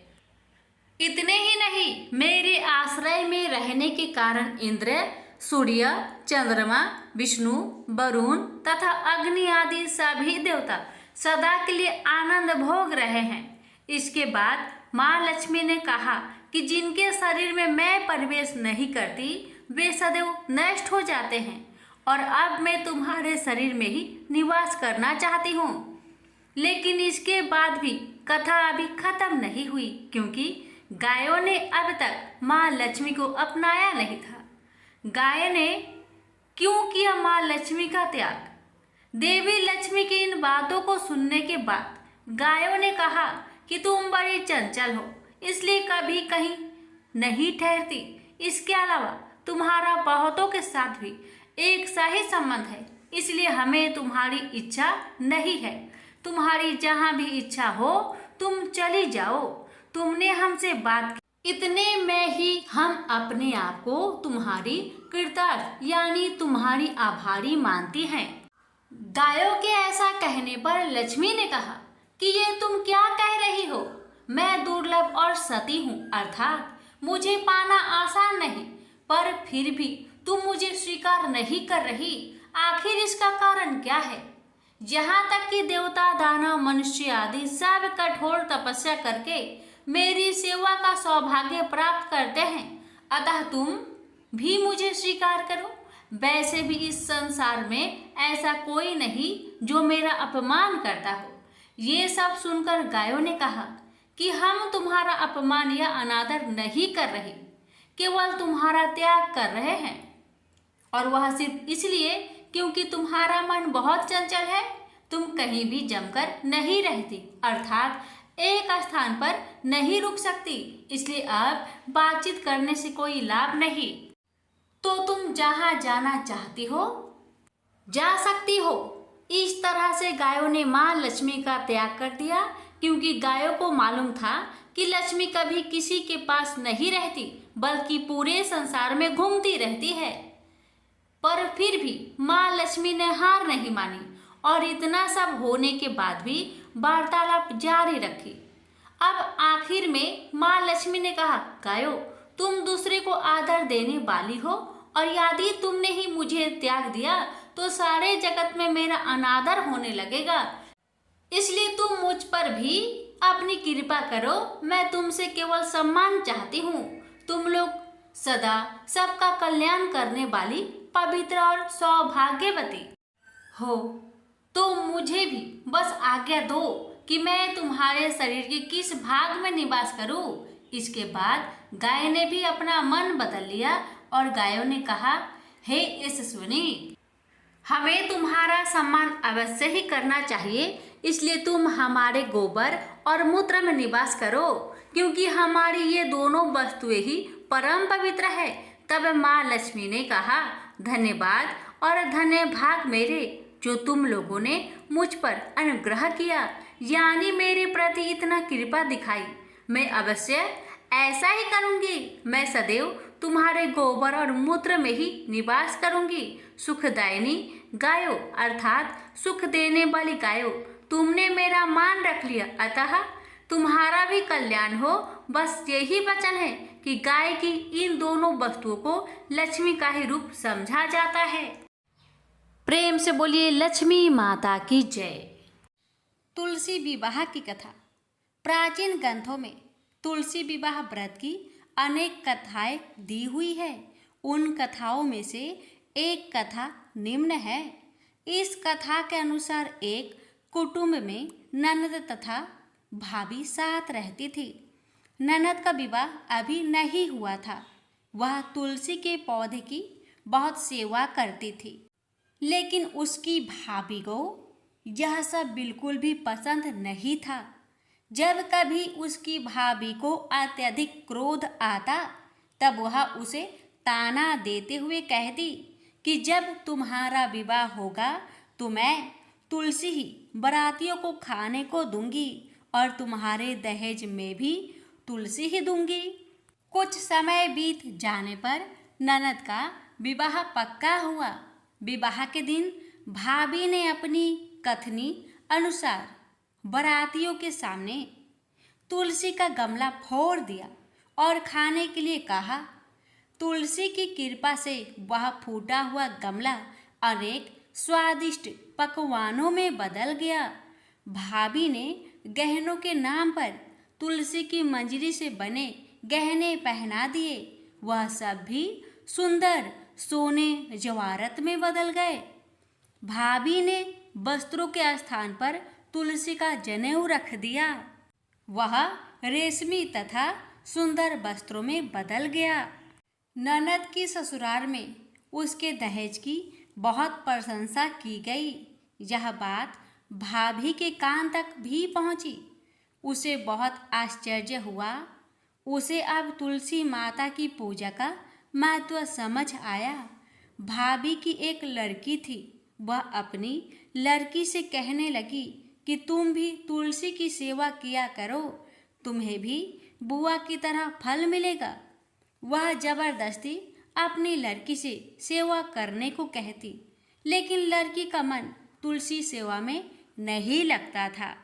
इतने ही नहीं, मेरे आश्रय में रहने के कारण इंद्र, सूर्य, चंद्रमा, विष्णु, वरुण तथा अग्नि आदि सभी देवता सदा के लिए आनंद भोग रहे हैं। इसके बाद माँ लक्ष्मी ने कहा कि जिनके शरीर में मैं प्रवेश नहीं करती वे सदैव नष्ट हो जाते हैं और अब मैं तुम्हारे शरीर में ही निवास करना चाहती हूँ। लेकिन इसके बाद भी कथा अभी खत्म नहीं हुई, क्योंकि गायों ने अब तक माँ लक्ष्मी को अपनाया नहीं था। गाय ने क्यों किया माँ लक्ष्मी का त्याग? देवी लक्ष्मी की इन बातों को सुनने के बाद गायों ने कहा कि तुम बड़ी चंचल हो, इसलिए कभी कहीं नहीं ठहरती। इसके अलावा तुम्हारा बहुतों के साथ भी एक सा ही संबंध है, इसलिए हमें तुम्हारी इच्छा नहीं है। तुम्हारी जहाँ भी इच्छा हो तुम चली जाओ। तुमने हमसे बात की, इतने में ही हम अपने आप को तुम्हारी कृतार्थ यानी तुम्हारी आभारी मानती हैं। गायों के ऐसा कहने पर लक्ष्मी ने कहा कि ये तुम क्या कह रही हो? मैं दुर्लभ और सती हूँ, अर्थात मुझे पाना आसान नहीं, पर फिर भी तुम मुझे स्वीकार नहीं कर रही। आखिर इसका कारण क्या है? यहाँ तक कि देवता, दानव, मनुष्य आदि सब कठोर तपस्या करके मेरी सेवा का सौभाग्य प्राप्त करते हैं, अतः तुम भी मुझे स्वीकार करो। वैसे भी इस संसार में ऐसा कोई नहीं जो मेरा अपमान करता हो। ये सब सुनकर गायों ने कहा कि हम तुम्हारा अपमान या अनादर नहीं कर रहे, केवल तुम्हारा त्याग कर रहे हैं, और वह सिर्फ इसलिए क्योंकि तुम्हारा मन बहुत चंचल है। तुम कहीं भी जमकर नहीं रहती, अर्थात एक स्थान पर नहीं रुक सकती, इसलिए अब बातचीत करने से कोई लाभ नहीं। तो तुम जहाँ जाना चाहती हो जा सकती हो। इस तरह से गायों ने माँ लक्ष्मी का त्याग कर दिया, क्योंकि गायों को मालूम था कि लक्ष्मी कभी किसी के पास नहीं रहती, बल्कि पूरे संसार में घूमती रहती है। पर फिर भी माँ लक्ष्मी ने हार नहीं मानी और इतना सब होने के बाद भी वार्तालाप जारी रखी। अब आखिर में माँ लक्ष्मी ने कहा, गायों, तुम दूसरे को आदर देने वाली हो, और यदि तुमने ही मुझे त्याग दिया तो सारे जगत में मेरा अनादर होने लगेगा। इसलिए तुम मुझ पर भी अपनी कृपा करो। मैं तुमसे केवल सम्मान चाहती हूँ। तुम लोग सदा सबका कल्याण करने वाली पवित्र और सौभाग्यवती हो, तो मुझे भी बस आज्ञा दो कि मैं तुम्हारे शरीर के किस भाग में निवास करूं। इसके बाद गाय ने भी अपना मन बदल लिया और गायों ने कहा, हे यशस्विनी, हमें तुम्हारा सम्मान अवश्य ही करना चाहिए, इसलिए तुम हमारे गोबर और मूत्र में निवास करो, क्योंकि हमारी ये दोनों वस्तुएं ही परम पवित्र है। तब माँ लक्ष्मी ने कहा, धन्यवाद और धन्य भाग मेरे, जो तुम लोगों ने मुझ पर अनुग्रह किया, यानी मेरे प्रति इतना कृपा दिखाई। मैं अवश्य ऐसा ही करूंगी। मैं सदैव तुम्हारे गोबर और मूत्र में ही निवास करूंगी। सुखदायिनी गायो, अर्थात सुख देने वाली गायो, तुमने मेरा मान रख लिया, अतः तुम्हारा भी कल्याण हो। बस यही वचन है कि गाय की इन दोनों वस्तुओं को लक्ष्मी का ही रूप समझा जाता है। प्रेम से बोलिए लक्ष्मी माता की जय। तुलसी विवाह की कथा। प्राचीन ग्रंथों में तुलसी विवाह व्रत की अनेक कथाएं दी हुई है। उन कथाओं में से एक कथा निम्न है। इस कथा के अनुसार एक कुटुंब में ननद तथा भाभी साथ रहती थी। ननद का विवाह अभी नहीं हुआ था। वह तुलसी के पौधे की बहुत सेवा करती थी, लेकिन उसकी भाभी को यह सब बिल्कुल भी पसंद नहीं था। जब कभी उसकी भाभी को अत्यधिक क्रोध आता, तब वह उसे ताना देते हुए कहती कि जब तुम्हारा विवाह होगा तो मैं तुलसी ही बारातियों को खाने को दूंगी और तुम्हारे दहेज में भी तुलसी ही दूंगी। कुछ समय बीत जाने पर ननद का विवाह पक्का हुआ। विवाह के दिन भाभी ने अपनी कथनी अनुसार बारातियों के सामने तुलसी का गमला फोड़ दिया और खाने के लिए कहा। तुलसी की कृपा से वह फूटा हुआ गमला अनेक स्वादिष्ट पकवानों में बदल गया। भाभी ने गहनों के नाम पर तुलसी की मंजरी से बने गहने पहना दिए। वह सब भी सुंदर सोने जवाहरत में बदल गए। भाभी ने वस्त्रों के स्थान पर तुलसी का जनेऊ रख दिया। वह रेशमी तथा सुंदर वस्त्रों में बदल गया। ननद की ससुराल में उसके दहेज की बहुत प्रशंसा की गई। यह बात भाभी के कान तक भी पहुंची। उसे बहुत आश्चर्य हुआ। उसे अब तुलसी माता की पूजा का महत्व समझ आया। भाभी की एक लड़की थी। वह अपनी लड़की से कहने लगी कि तुम भी तुलसी की सेवा किया करो, तुम्हें भी बुआ की तरह फल मिलेगा। वह जबरदस्ती अपनी लड़की से सेवा करने को कहती, लेकिन लड़की का मन तुलसी सेवा में नहीं लगता था।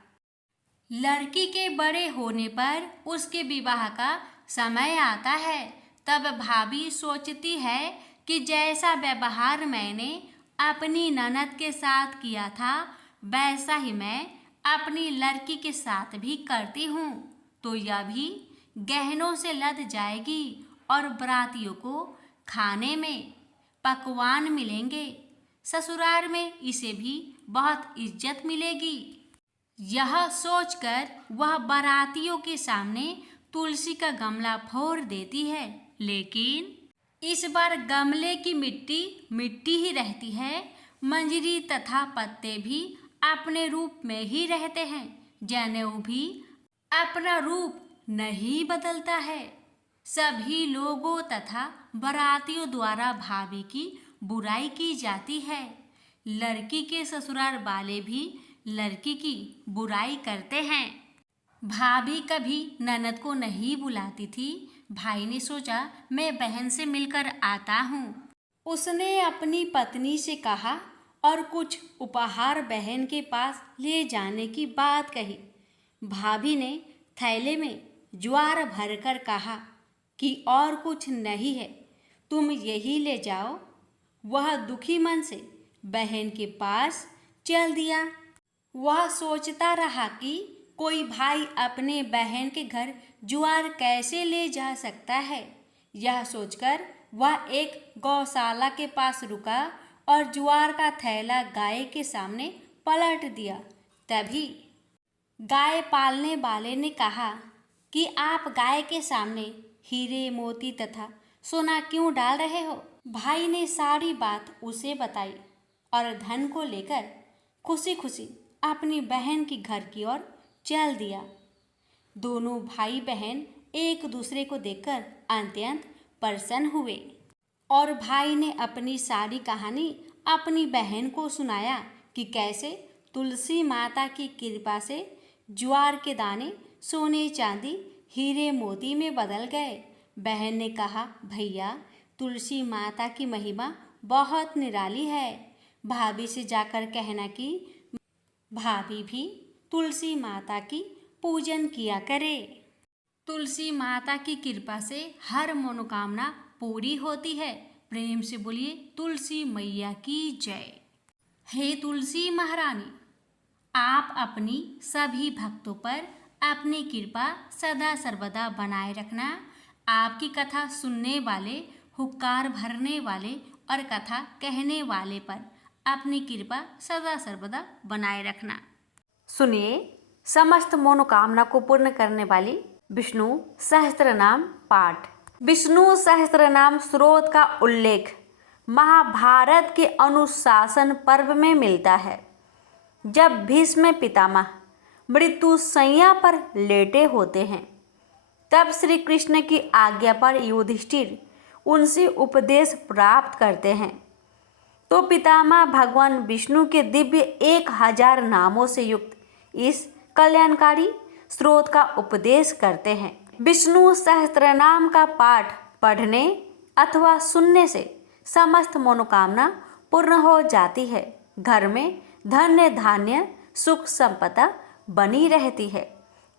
लड़की के बड़े होने पर उसके विवाह का समय आता है। तब भाभी सोचती है कि जैसा व्यवहार मैंने अपनी ननद के साथ किया था वैसा ही मैं अपनी लड़की के साथ भी करती हूँ, तो यह भी गहनों से लद जाएगी और बारातियों को खाने में पकवान मिलेंगे। ससुराल में इसे भी बहुत इज्जत मिलेगी। यह सोचकर वह बारातियों के सामने तुलसी का गमला फोड़ देती है, लेकिन इस बार गमले की मिट्टी मिट्टी ही रहती है। मंजरी तथा पत्ते भी अपने रूप में ही रहते हैं। जनेऊ भी अपना रूप नहीं बदलता है। सभी लोगों तथा बारातियों द्वारा भाभी की बुराई की जाती है। लड़की के ससुराल वाले भी लड़की की बुराई करते हैं। भाभी कभी ननद को नहीं बुलाती थी। भाई ने सोचा मैं बहन से मिलकर आता हूँ। उसने अपनी पत्नी से कहा और कुछ उपहार बहन के पास ले जाने की बात कही। भाभी ने थैले में ज्वार भरकर कहा कि और कुछ नहीं है, तुम यही ले जाओ। वह दुखी मन से बहन के पास चल दिया। वह सोचता रहा कि कोई भाई अपने बहन के घर ज्वार कैसे ले जा सकता है। यह सोचकर वह एक गौशाला के पास रुका और ज्वार का थैला गाय के सामने पलट दिया। तभी गाय पालने वाले ने कहा कि आप गाय के सामने हीरे मोती तथा सोना क्यों डाल रहे हो। भाई ने सारी बात उसे बताई और धन को लेकर खुशी खुशी अपनी बहन की घर की ओर चल दिया। दोनों भाई बहन एक दूसरे को देखकर अत्यंत प्रसन्न हुए और भाई ने अपनी सारी कहानी अपनी बहन को सुनाया कि कैसे तुलसी माता की कृपा से ज्वार के दाने सोने चांदी हीरे मोती में बदल गए। बहन ने कहा, भैया तुलसी माता की महिमा बहुत निराली है। भाभी से जाकर कहना कि भाभी भी तुलसी माता की पूजन किया करे। तुलसी माता की कृपा से हर मनोकामना पूरी होती है। प्रेम से बोलिए तुलसी मैया की जय। हे तुलसी महारानी, आप अपनी सभी भक्तों पर अपनी कृपा सदा सर्वदा बनाए रखना। आपकी कथा सुनने वाले, हुक्कार भरने वाले और कथा कहने वाले पर अपनी कृपा सदा सर्वदा बनाए रखना। सुनिए समस्त मनोकामना को पूर्ण करने वाली विष्णु सहस्त्र नाम पाठ। विष्णु सहस्त्र नाम स्रोत का उल्लेख महाभारत के अनुशासन पर्व में मिलता है। जब भीष्म पितामह मृत्यु शैया पर लेटे होते हैं, तब श्री कृष्ण की आज्ञा पर युधिष्ठिर उनसे उपदेश प्राप्त करते हैं। तो पितामह भगवान विष्णु के दिव्य 1000 नामों से युक्त इस कल्याणकारी स्रोत का उपदेश करते हैं। विष्णु सहस्त्र नाम का पाठ पढ़ने अथवा सुनने से समस्त मनोकामना पूर्ण हो जाती है। घर में धन्य धान्य सुख संपदा बनी रहती है।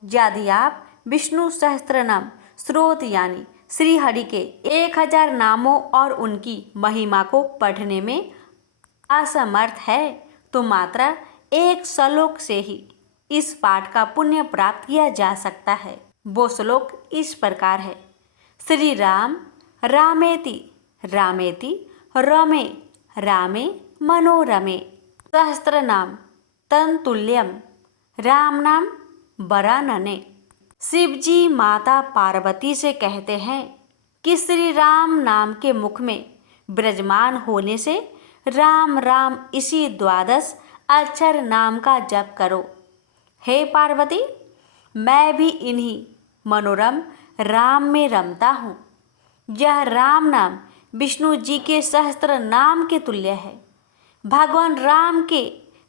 यदि आप विष्णु सहस्त्र नाम स्रोत यानी श्री हरि के 1000 नामों और उनकी महिमा को पढ़ने में असमर्थ है तो मात्र एक श्लोक से ही इस पाठ का पुण्य प्राप्त किया जा सकता है। वो श्लोक इस प्रकार है। श्री राम रामेति रामेति रमे रामे मनोरमे सहस्त्र नाम तन्तुल्यम राम नाम वरानने। शिव जी माता पार्वती से कहते हैं कि श्री राम नाम के मुख में विराजमान होने से राम राम इसी 12 अक्षर नाम का जप करो। हे पार्वती, मैं भी इन्हीं मनोरम राम में रमता हूँ। यह राम नाम विष्णु जी के सहस्त्र नाम के तुल्य है। भगवान राम के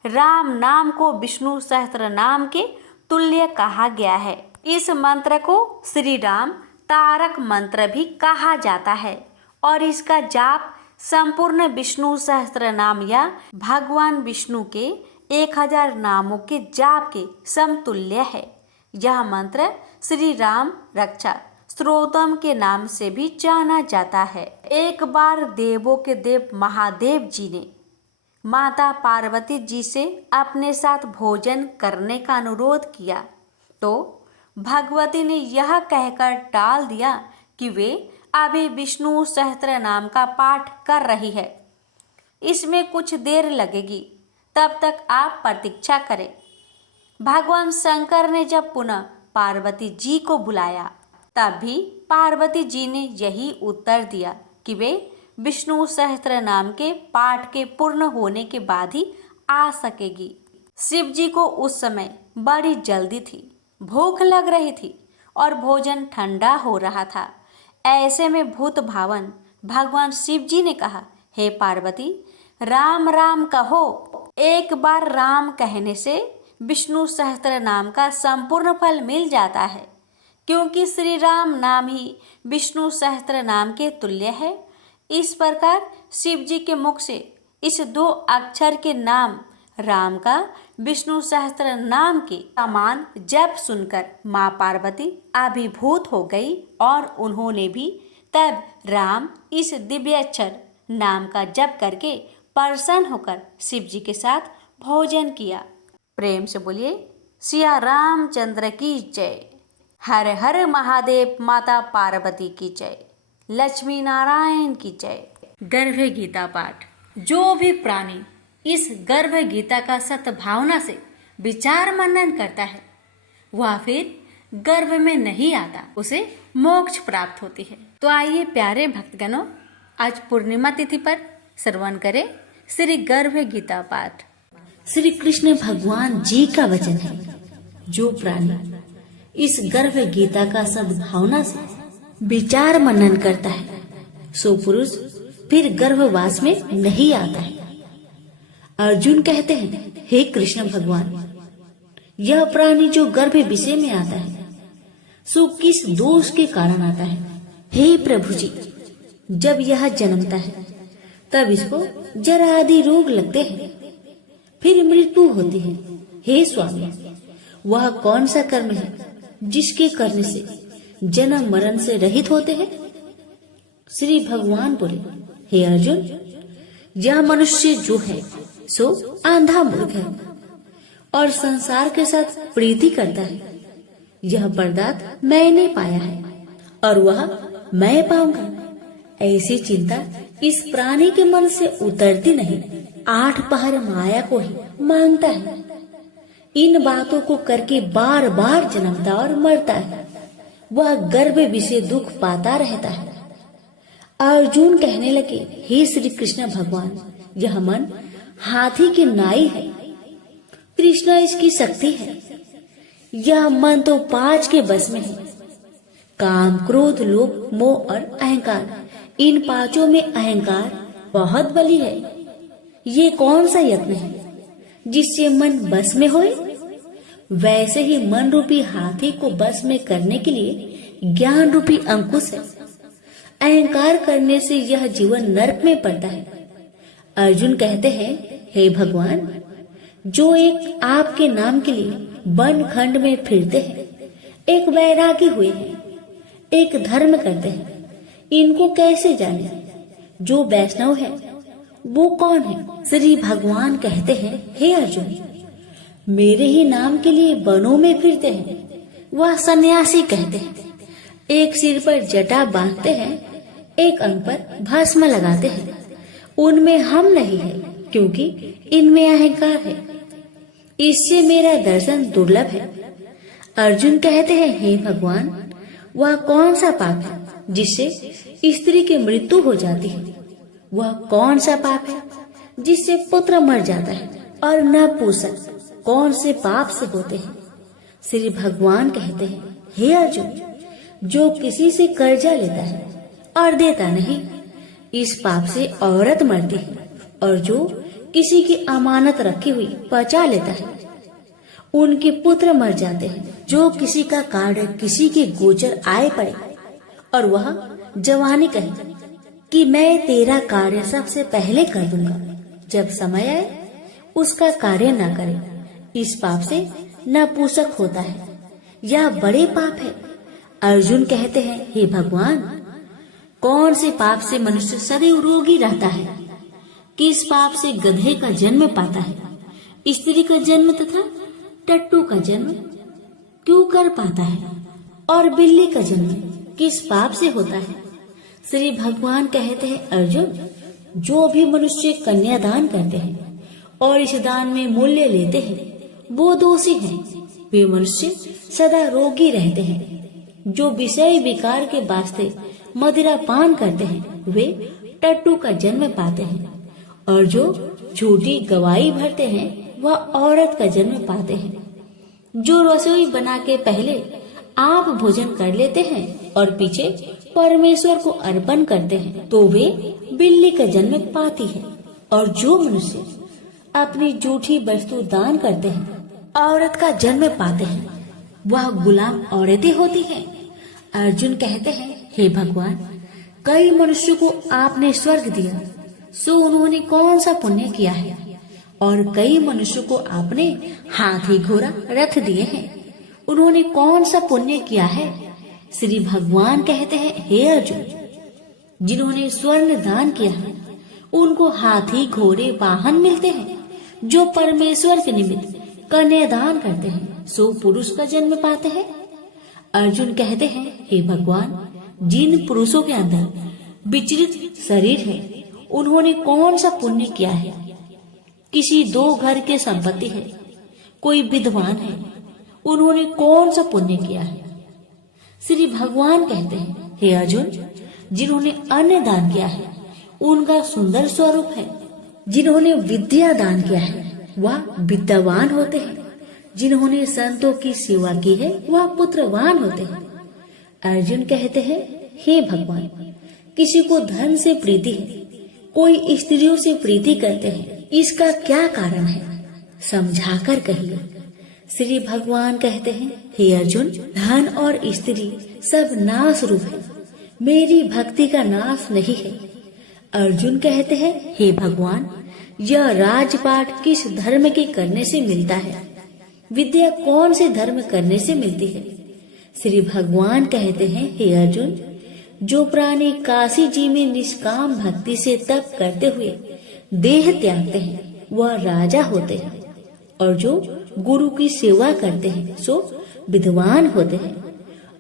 राम नाम को विष्णु सहस्त्र नाम के तुल्य कहा गया है। इस मंत्र को श्री राम तारक मंत्र भी कहा जाता है और इसका जाप संपूर्ण विष्णु सहस्त्र नाम या भगवान विष्णु के 1000 नामों के जाप के समतुल्य है। यह मंत्र श्री राम रक्षा स्तोत्रम के नाम से भी जाना जाता है। एक बार देवों के देव महादेव जी ने माता पार्वती जी से अपने साथ भोजन करने का अनुरोध किया तो भगवती ने यह कहकर टाल दिया कि वे अभी विष्णु सहस्त्र नाम का पाठ कर रही है, इसमें कुछ देर लगेगी, तब तक आप प्रतीक्षा करें। भगवान शंकर ने जब पुनः पार्वती जी को बुलाया तब भी पार्वती जी ने यही उत्तर दिया कि वे विष्णु सहस्त्र नाम के पाठ के पूर्ण होने के बाद ही आ सकेगी। शिव जी को उस समय बड़ी जल्दी थी, भूख लग रही थी और भोजन ठंडा हो रहा था। ऐसे में भूत भावन भगवान शिव जी ने कहा, हे पार्वती, राम राम कहो। एक बार राम कहने से विष्णु सहस्त्र नाम का संपूर्ण फल मिल जाता है, क्योंकि श्री राम नाम ही विष्णु सहस्त्र नाम के तुल्य है। इस प्रकार शिव जी के मुख से इस 2 अक्षर के नाम राम का विष्णु सहस्त्र नाम के समान जप सुनकर माँ पार्वती अभिभूत हो गई और उन्होंने भी तब राम इस दिव्य अक्षर नाम का जप करके प्रसन्न होकर शिव जी के साथ भोजन किया। प्रेम से बोलिए सिया रामचंद्र की जय। हर हर महादेव, माता पार्वती की जय, लक्ष्मी नारायण की जय। गर्भ गीता पाठ। जो भी प्राणी इस गर्भ गीता का सद्भावना से विचार मनन करता है वह फिर गर्भ में नहीं आता, उसे मोक्ष प्राप्त होती है। तो आइए प्यारे भक्तगणों, आज पूर्णिमा तिथि पर श्रवण करें श्री गर्भ गीता पाठ। श्री कृष्ण भगवान जी का वचन है, जो प्राणी इस गर्भ गीता का सद्भावना से विचार मनन करता है सो पुरुष फिर गर्भवास में नहीं आता है। अर्जुन कहते हैं, हे कृष्ण भगवान, यह प्राणी जो गर्भ विषय में आता है सो किस दोष के कारण आता है? हे प्रभु जी, जब यह जन्मता है तब इसको जरा आदि रोग लगते हैं, फिर मृत्यु होती है। हे स्वामी, वह कौन सा कर्म है जिसके करने से जन्म मरण से रहित होते हैं? श्री भगवान बोले, हे अर्जुन, यह मनुष्य जो है सो आंधा मूर्ख है और संसार के साथ प्रीति करता है। यह वरदान मैंने पाया है और वह मैं पाऊंगा, ऐसी चिंता इस प्राणी के मन से उतरती नहीं। 8 पहर माया को ही मांगता है। इन बातों को करके बार बार जन्मता और मरता है। वह गर्भ विषय दुख पाता रहता है। अर्जुन कहने लगे, हे श्री कृष्ण भगवान, यह मन हाथी की नाई है, कृष्ण इसकी शक्ति है। यह मन तो 5 के बस में है, काम, क्रोध, लोभ, मोह और अहंकार। इन 5 में अहंकार बहुत बली है। ये कौन सा यत्न है जिससे मन बस में होए? वैसे ही मन रूपी हाथी को बस में करने के लिए ज्ञान रूपी अंकुश है। अहंकार करने से यह जीवन नरक में पड़ता है। अर्जुन कहते हैं, हे भगवान, जो एक आपके नाम के लिए वन खंड में फिरते हैं, एक वैरागी हुए हैं, एक धर्म करते हैं, इनको कैसे जाने? जो वैष्णव है वो कौन है? श्री भगवान कहते हैं, हे अर्जुन, मेरे ही नाम के लिए वनों में फिरते हैं वह सन्यासी कहते हैं। एक सिर पर जटा बांधते हैं, एक अंग पर भस्म लगाते हैं। उनमें हम नहीं है, क्योंकि इनमें अहंकार है। इससे मेरा दर्शन दुर्लभ है। अर्जुन कहते हैं, हे भगवान, वह कौन सा पाप है जिससे स्त्री की मृत्यु हो जाती है? वह कौन सा पाप है जिससे पुत्र मर जाता है? और नपुंसक कौन से पाप से होते हैं? श्री भगवान कहते हैं, हे अर्जुन, जो किसी से कर्जा लेता है और देता नहीं, इस पाप से औरत मरती है। और जो किसी की अमानत रखी हुई पचा लेता है, उनके पुत्र मर जाते हैं। जो किसी का कार्य किसी के गोचर आए पड़े और वह जवानी कहे कि मैं तेरा कार्य सबसे पहले कर दूंगा, जब समय आए उसका कार्य न करे, इस पाप से नपुंसक होता है। यह बड़े पाप है। अर्जुन कहते हैं, हे भगवान, कौन से पाप से मनुष्य सदैव रोगी रहता है? किस पाप से गधे का जन्म पाता है, स्त्री का जन्म तथा टट्टू का जन्म क्यों कर पाता है? और बिल्ली का जन्म किस पाप से होता है? श्री भगवान कहते हैं, अर्जुन, जो भी मनुष्य कन्यादान करते हैं और इस दान में मूल्य लेते हैं, वो दोषी हैं। वे मनुष्य सदा रोगी रहते हैं। जो विषय विकार के वास्ते मदिरा पान करते हैं, वे टट्टू का जन्म पाते हैं। और जो झूठी गवाही भरते हैं, वह औरत का जन्म पाते हैं। जो रसोई बना के पहले आप भोजन कर लेते हैं और पीछे परमेश्वर को अर्पण करते हैं, तो वे बिल्ली का जन्म पाती है। और जो मनुष्य अपनी झूठी वस्तु दान करते हैं, औरत का जन्म पाते हैं, वह गुलाम औरतें होती हैं। अर्जुन कहते हैं, हे भगवान, कई मनुष्यों को आपने स्वर्ग दिया, सो उन्होंने कौन सा पुण्य किया है? और कई मनुष्यों को आपने हाथी घोड़ा रथ दिए हैं, उन्होंने कौन सा पुण्य किया है? श्री भगवान कहते हैं, हे अर्जुन, जिन्होंने स्वर्ण दान किया है, उनको हाथी घोड़े वाहन मिलते हैं। जो परमेश्वर के निमित्त कन्यादान करते हैं, सो पुरुष का जन्म पाते हैं। अर्जुन कहते हैं, हे भगवान, जिन पुरुषों के अंदर विचलित शरीर है, उन्होंने कौन सा पुण्य किया है? किसी 2 घर के संपत्ति है, कोई विद्वान है, उन्होंने कौन सा पुण्य किया है? श्री भगवान कहते हैं, हे अर्जुन, जिन्होंने अन्न दान किया है, उनका सुंदर स्वरूप है। जिन्होंने विद्या दान किया है, वह विद्यावान होते हैं। जिन्होंने संतों की सेवा की है, वह पुत्रवान होते हैं। अर्जुन कहते हैं, हे भगवान, किसी को धन से प्रीति है, कोई स्त्रियों से प्रीति करते हैं, इसका क्या कारण है? समझाकर कहिए। श्री भगवान कहते हैं, हे अर्जुन, धन और स्त्री सब नाश रूप है, मेरी भक्ति का नाश नहीं है। अर्जुन कहते हैं, हे भगवान, यह राजपाट किस धर्म के करने से मिलता है? विद्या कौन से धर्म करने से मिलती है? श्री भगवान कहते हैं, हे अर्जुन, जो प्राणी काशी जी में निष्काम भक्ति से तप करते हुए देह त्यागते हैं, वह राजा होते हैं। और जो गुरु की सेवा करते हैं, सो विद्वान होते हैं।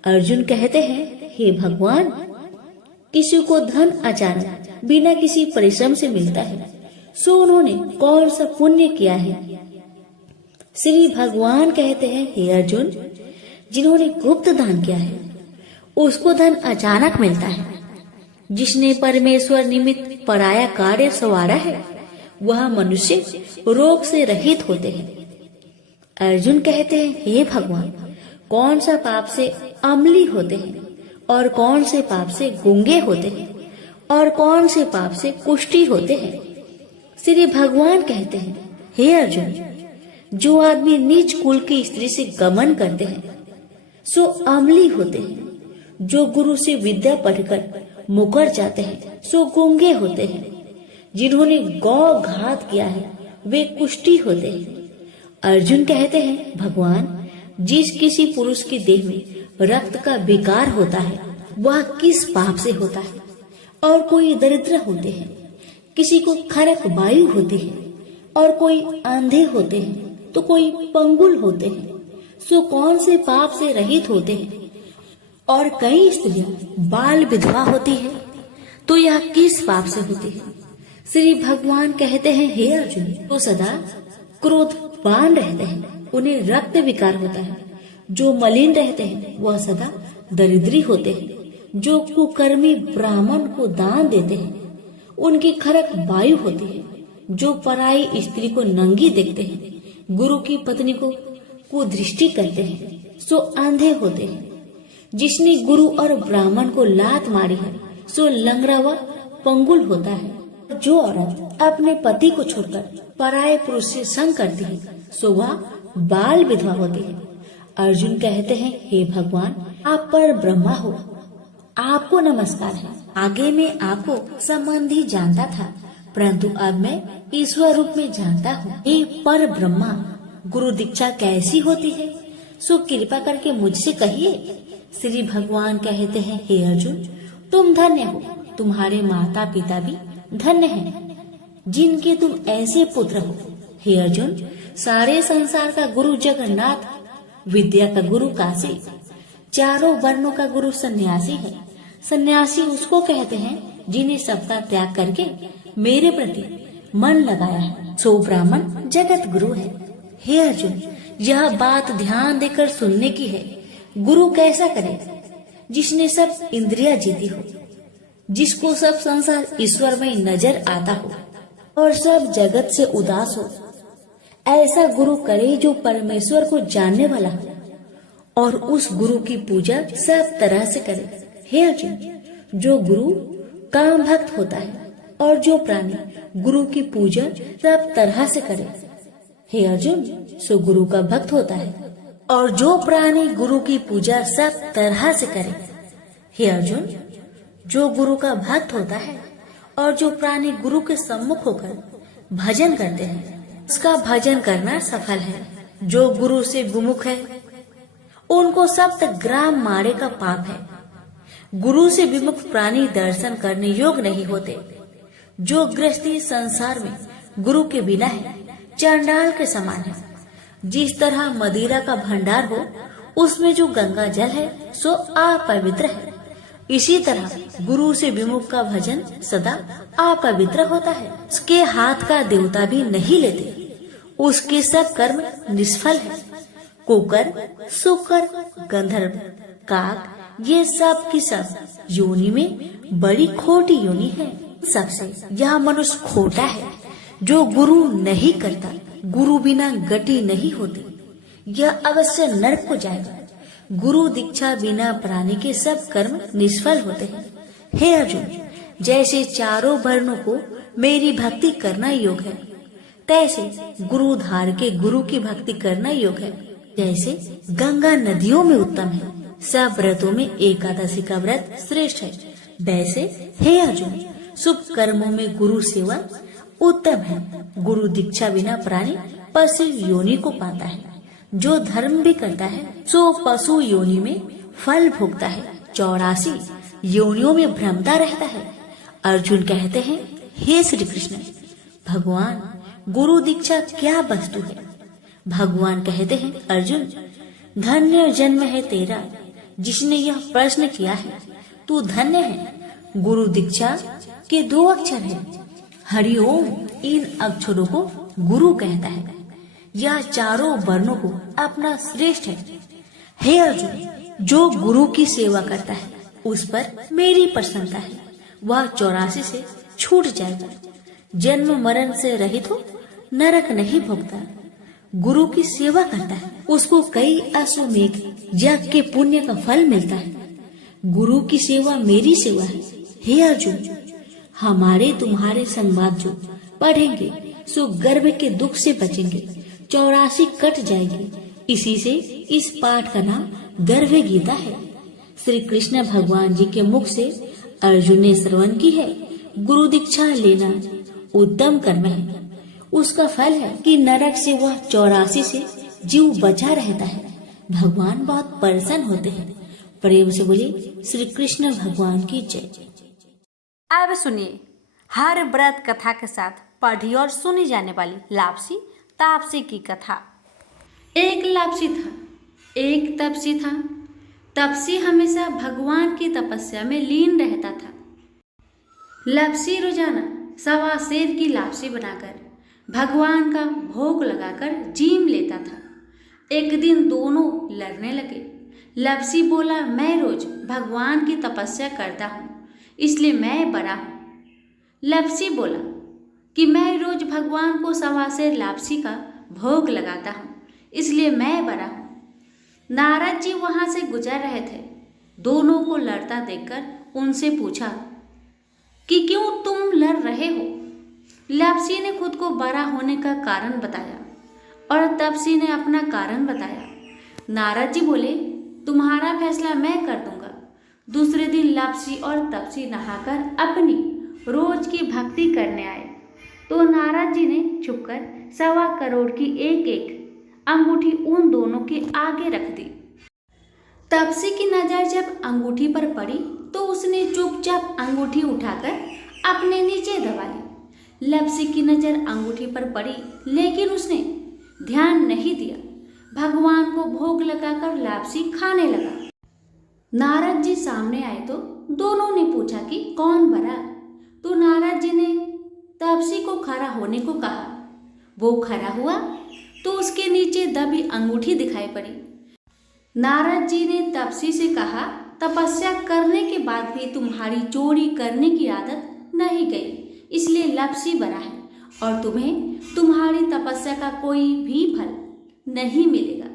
अर्जुन कहते हैं, हे भगवान, किसी को धन अचानक बिना किसी परिश्रम से मिलता है, सो उन्होंने कौन सा पुण्य किया है? श्री भगवान कहते हैं, हे अर्जुन, जिन्होंने गुप्त दान किया है, उसको धन अचानक मिलता है। जिसने परमेश्वर निमित्त पराया कार्य संवारा है, वह मनुष्य रोग से रहित होते हैं। अर्जुन कहते हैं, हे भगवान, कौन सा पाप से अम्ली होते हैं और कौन से पाप से गूंगे होते हैं और कौन से पाप से कुष्ठी होते हैं? श्री भगवान कहते हैं, हे अर्जुन, जो आदमी नीच कुल की स्त्री से गमन करते हैं, सो अम्ली होते हैं। जो गुरु से विद्या पढ़कर मुकर जाते हैं सो गूंगे होते हैं। जिन्होंने गौ घात किया है वे कुष्ठी होते हैं। अर्जुन कहते हैं, भगवान, जिस किसी पुरुष के देह में रक्त का विकार होता है वह किस पाप से होता है? और कोई दरिद्र होते हैं, किसी को खरक वायु होती है, और कोई अंधे होते हैं तो कोई पंगुल होते हैं, सो कौन से पाप से रहित होते हैं? और कई स्त्रियां बाल विधवा होती है तो यह किस पाप से होती है? श्री भगवान कहते हैं, हे अर्जुन, तो सदा क्रोधवान रहते हैं उन्हें रक्त विकार होता है। जो मलिन रहते हैं वह सदा दरिद्री होते हैं। जो कुकर्मी ब्राह्मण को दान देते हैं उनकी खरक वायु होती है। जो पराई स्त्री को नंगी देखते हैं, गुरु की पत्नी को कुदृष्टि करते हैं, सो अंधे होते हैं। जिसने गुरु और ब्राह्मण को लात मारी है सो लंगड़ा व पंगुल होता है। जो औरत अपने पति को छोड़कर पराये पुरुष से संग करती है सो वह बाल विधवा होती है। अर्जुन कहते हैं, हे भगवान, आप पर ब्रह्मा हो, आपको नमस्कार है। आगे मैं आपको संबंधी जानता था, परंतु अब मैं ईश्वर रूप में जानता हूँ। हे पर ब्रह्मा, गुरु दीक्षा कैसी होती है सो कृपा करके मुझसे कहिए। श्री भगवान कहते हैं, हे अर्जुन, तुम धन्य हो, तुम्हारे माता पिता भी धन्य हैं, जिनके तुम ऐसे पुत्र हो। हे अर्जुन, सारे संसार का गुरु जगन्नाथ, विद्या का गुरु काशी, चारों वर्णों का गुरु सन्यासी है। सन्यासी उसको कहते हैं जिन्हें सबका त्याग करके मेरे प्रति मन लगाया है, सो ब्राह्मण जगत गुरु है। हे अर्जुन, यह बात ध्यान देकर सुनने की है। गुरु कैसा करे? जिसने सब इंद्रियां जीती हो, जिसको सब संसार ईश्वर में नजर आता हो और सब जगत से उदास हो। ऐसा गुरु करे जो परमेश्वर को जानने वाला हो और उस गुरु की पूजा सब तरह से करे। हे अर्जुन, जो गुरु काम भक्त होता है और जो प्राणी गुरु की पूजा सब तरह से करे, हे अर्जुन, सो गुरु का भक्त होता है। और जो प्राणी गुरु की पूजा सब तरह से करे, हे अर्जुन, जो गुरु का भक्त होता है और जो प्राणी गुरु के सम्मुख होकर भजन करते हैं उसका भजन करना सफल है। जो गुरु से विमुख है उनको सप्तग्राम मारे का पाप है। गुरु से विमुख प्राणी दर्शन करने योग्य नहीं होते। जो गृहस्थी संसार में गुरु के बिना है चांडाल के समान है। जिस तरह मदिरा का भंडार हो उसमें जो गंगा जल है सो अपवित्र है, इसी तरह गुरु से विमुख का भजन सदा अपवित्र होता है। उसके हाथ का देवता भी नहीं लेते, उसके सब कर्म निष्फल है। कुकर, सुकर, गंधर्व, काक, ये सब की सब योनि में बड़ी खोटी योनि है। सबसे यह मनुष्य खोटा है जो गुरु नहीं करता। गुरु बिना गति नहीं होती, यह अवश्य नरक को जाएगा। गुरु दीक्षा बिना प्राणी के सब कर्म निष्फल होते हैं। हे अर्जुन, जैसे चारों वर्णों को मेरी भक्ति करना योग है, तैसे गुरु धार के गुरु की भक्ति करना योग है। जैसे गंगा नदियों में उत्तम है, सब व्रतों में एकादशी का व्रत श्रेष्ठ है, वैसे हे अर्जुन, शुभ कर्मों में गुरु सेवा उत्तम है। गुरु दीक्षा बिना प्राणी पशु योनि को पाता है। जो धर्म भी करता है सो पशु योनि में फल भोगता है, 84 योनियों में भ्रमता रहता है। अर्जुन कहते हैं, हे श्री कृष्ण, भगवान, गुरु दीक्षा क्या वस्तु है? भगवान कहते हैं, अर्जुन, धन्य जन्म है तेरा जिसने यह प्रश्न किया है। तू धन्य है। गुरु दीक्षा के 2 अक्षर है, हरिओम। इन अक्षरों को गुरु कहता है। यह चारों वर्णों को अपना श्रेष्ठ है। हे अर्जुन, जो गुरु की सेवा करता है उस पर मेरी प्रसन्नता है। वह 84 से छूट जाएगा, जन्म मरण से रहित हो, नरक नहीं भोगता। गुरु की सेवा करता है उसको कई अश्वमेघ यज्ञ के पुण्य का फल मिलता है। गुरु की सेवा मेरी सेवा है। हे अर्जुन, हमारे तुम्हारे संवाद जो पढ़ेंगे सो गर्भ के दुख से बचेंगे, 84 कट जाएगी। इसी से इस पाठ का नाम गर्भ गीता है। श्री कृष्ण भगवान जी के मुख से अर्जुन ने श्रवण की है, गुरु दीक्षा लेना उत्तम कर्म है। उसका फल है कि नरक से वह 84 से जीव बचा रहता है। भगवान बहुत प्रसन्न होते हैं। प्रेम से बोलिए श्री कृष्ण भगवान की जय। अब सुनिए हर व्रत कथा के साथ पढ़ी और सुनी जाने वाली लापसी तापसी की कथा। एक लापसी था, एक तपसी था। तपसी हमेशा भगवान की तपस्या में लीन रहता था। लापसी रोजाना 1.25 सेर की लापसी बनाकर भगवान का भोग लगाकर जीम लेता था। एक दिन दोनों लड़ने लगे। लापसी बोला, मैं रोज भगवान की तपस्या करता हूँ, इसलिए मैं बड़ा हूँ। लापसी बोला कि मैं रोज भगवान को 1.25 सेर लापसी का भोग लगाता हूँ, इसलिए मैं बड़ा हूँ। नारद जी वहां से गुजर रहे थे। दोनों को लड़ता देखकर उनसे पूछा कि क्यों तुम लड़ रहे हो। लापसी ने खुद को बड़ा होने का कारण बताया और तपसी ने अपना कारण बताया। नारद जी बोले, तुम्हारा फैसला मैं कर दूंगा। दूसरे दिन लापसी और तपसी नहाकर अपनी रोज की भक्ति करने आए तो नारद जी ने छुपकर 1.25 करोड़ की एक अंगूठी उन दोनों के आगे रख दी। तपसी की नजर जब अंगूठी पर पड़ी तो उसने चुपचाप अंगूठी उठाकर अपने नीचे दबा ली। लापसी की नजर अंगूठी पर पड़ी लेकिन उसने ध्यान नहीं दिया। भगवान को भोग लगाकर लापसी खाने लगा। नारद जी सामने आए तो दोनों ने पूछा कि कौन बड़ा। तो नारद जी ने तपसी को खड़ा होने को कहा। वो खड़ा हुआ तो उसके नीचे दबी अंगूठी दिखाई पड़ी। नारद जी ने तपसी से कहा, तपस्या करने के बाद भी तुम्हारी चोरी करने की आदत नहीं गई, इसलिए लापसी बड़ा है और तुम्हें तुम्हारी तपस्या का कोई भी फल नहीं मिलेगा।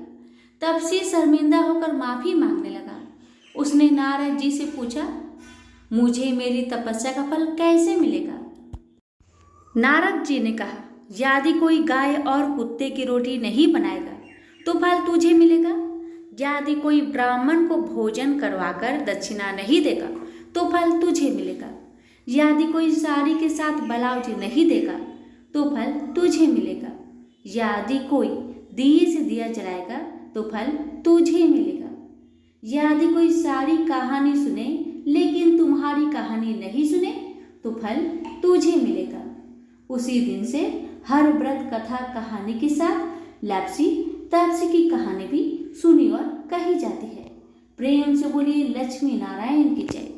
तपसी शर्मिंदा होकर माफी मांगने लगा। उसने नारद जी से पूछा, मुझे मेरी तपस्या का फल कैसे मिलेगा। नारद जी ने कहा, यदि कोई गाय और कुत्ते की रोटी नहीं बनाएगा तो फल तुझे मिलेगा। यदि कोई ब्राह्मण को भोजन करवाकर दक्षिणा नहीं देगा तो फल तुझे मिलेगा। यदि कोई साड़ी के साथ ब्लाउज नहीं देगा तो फल तुझे मिलेगा। यदि कोई दिए से दिया जलाएगा तो फल तुझे मिलेगा। यदि कोई सारी कहानी सुने लेकिन तुम्हारी कहानी नहीं सुने तो फल तुझे मिलेगा। उसी दिन से हर व्रत कथा कहानी के साथ लापसी तापसी की कहानी भी सुनी और कही जाती है। प्रेम से बोलिए लक्ष्मी नारायण की जय।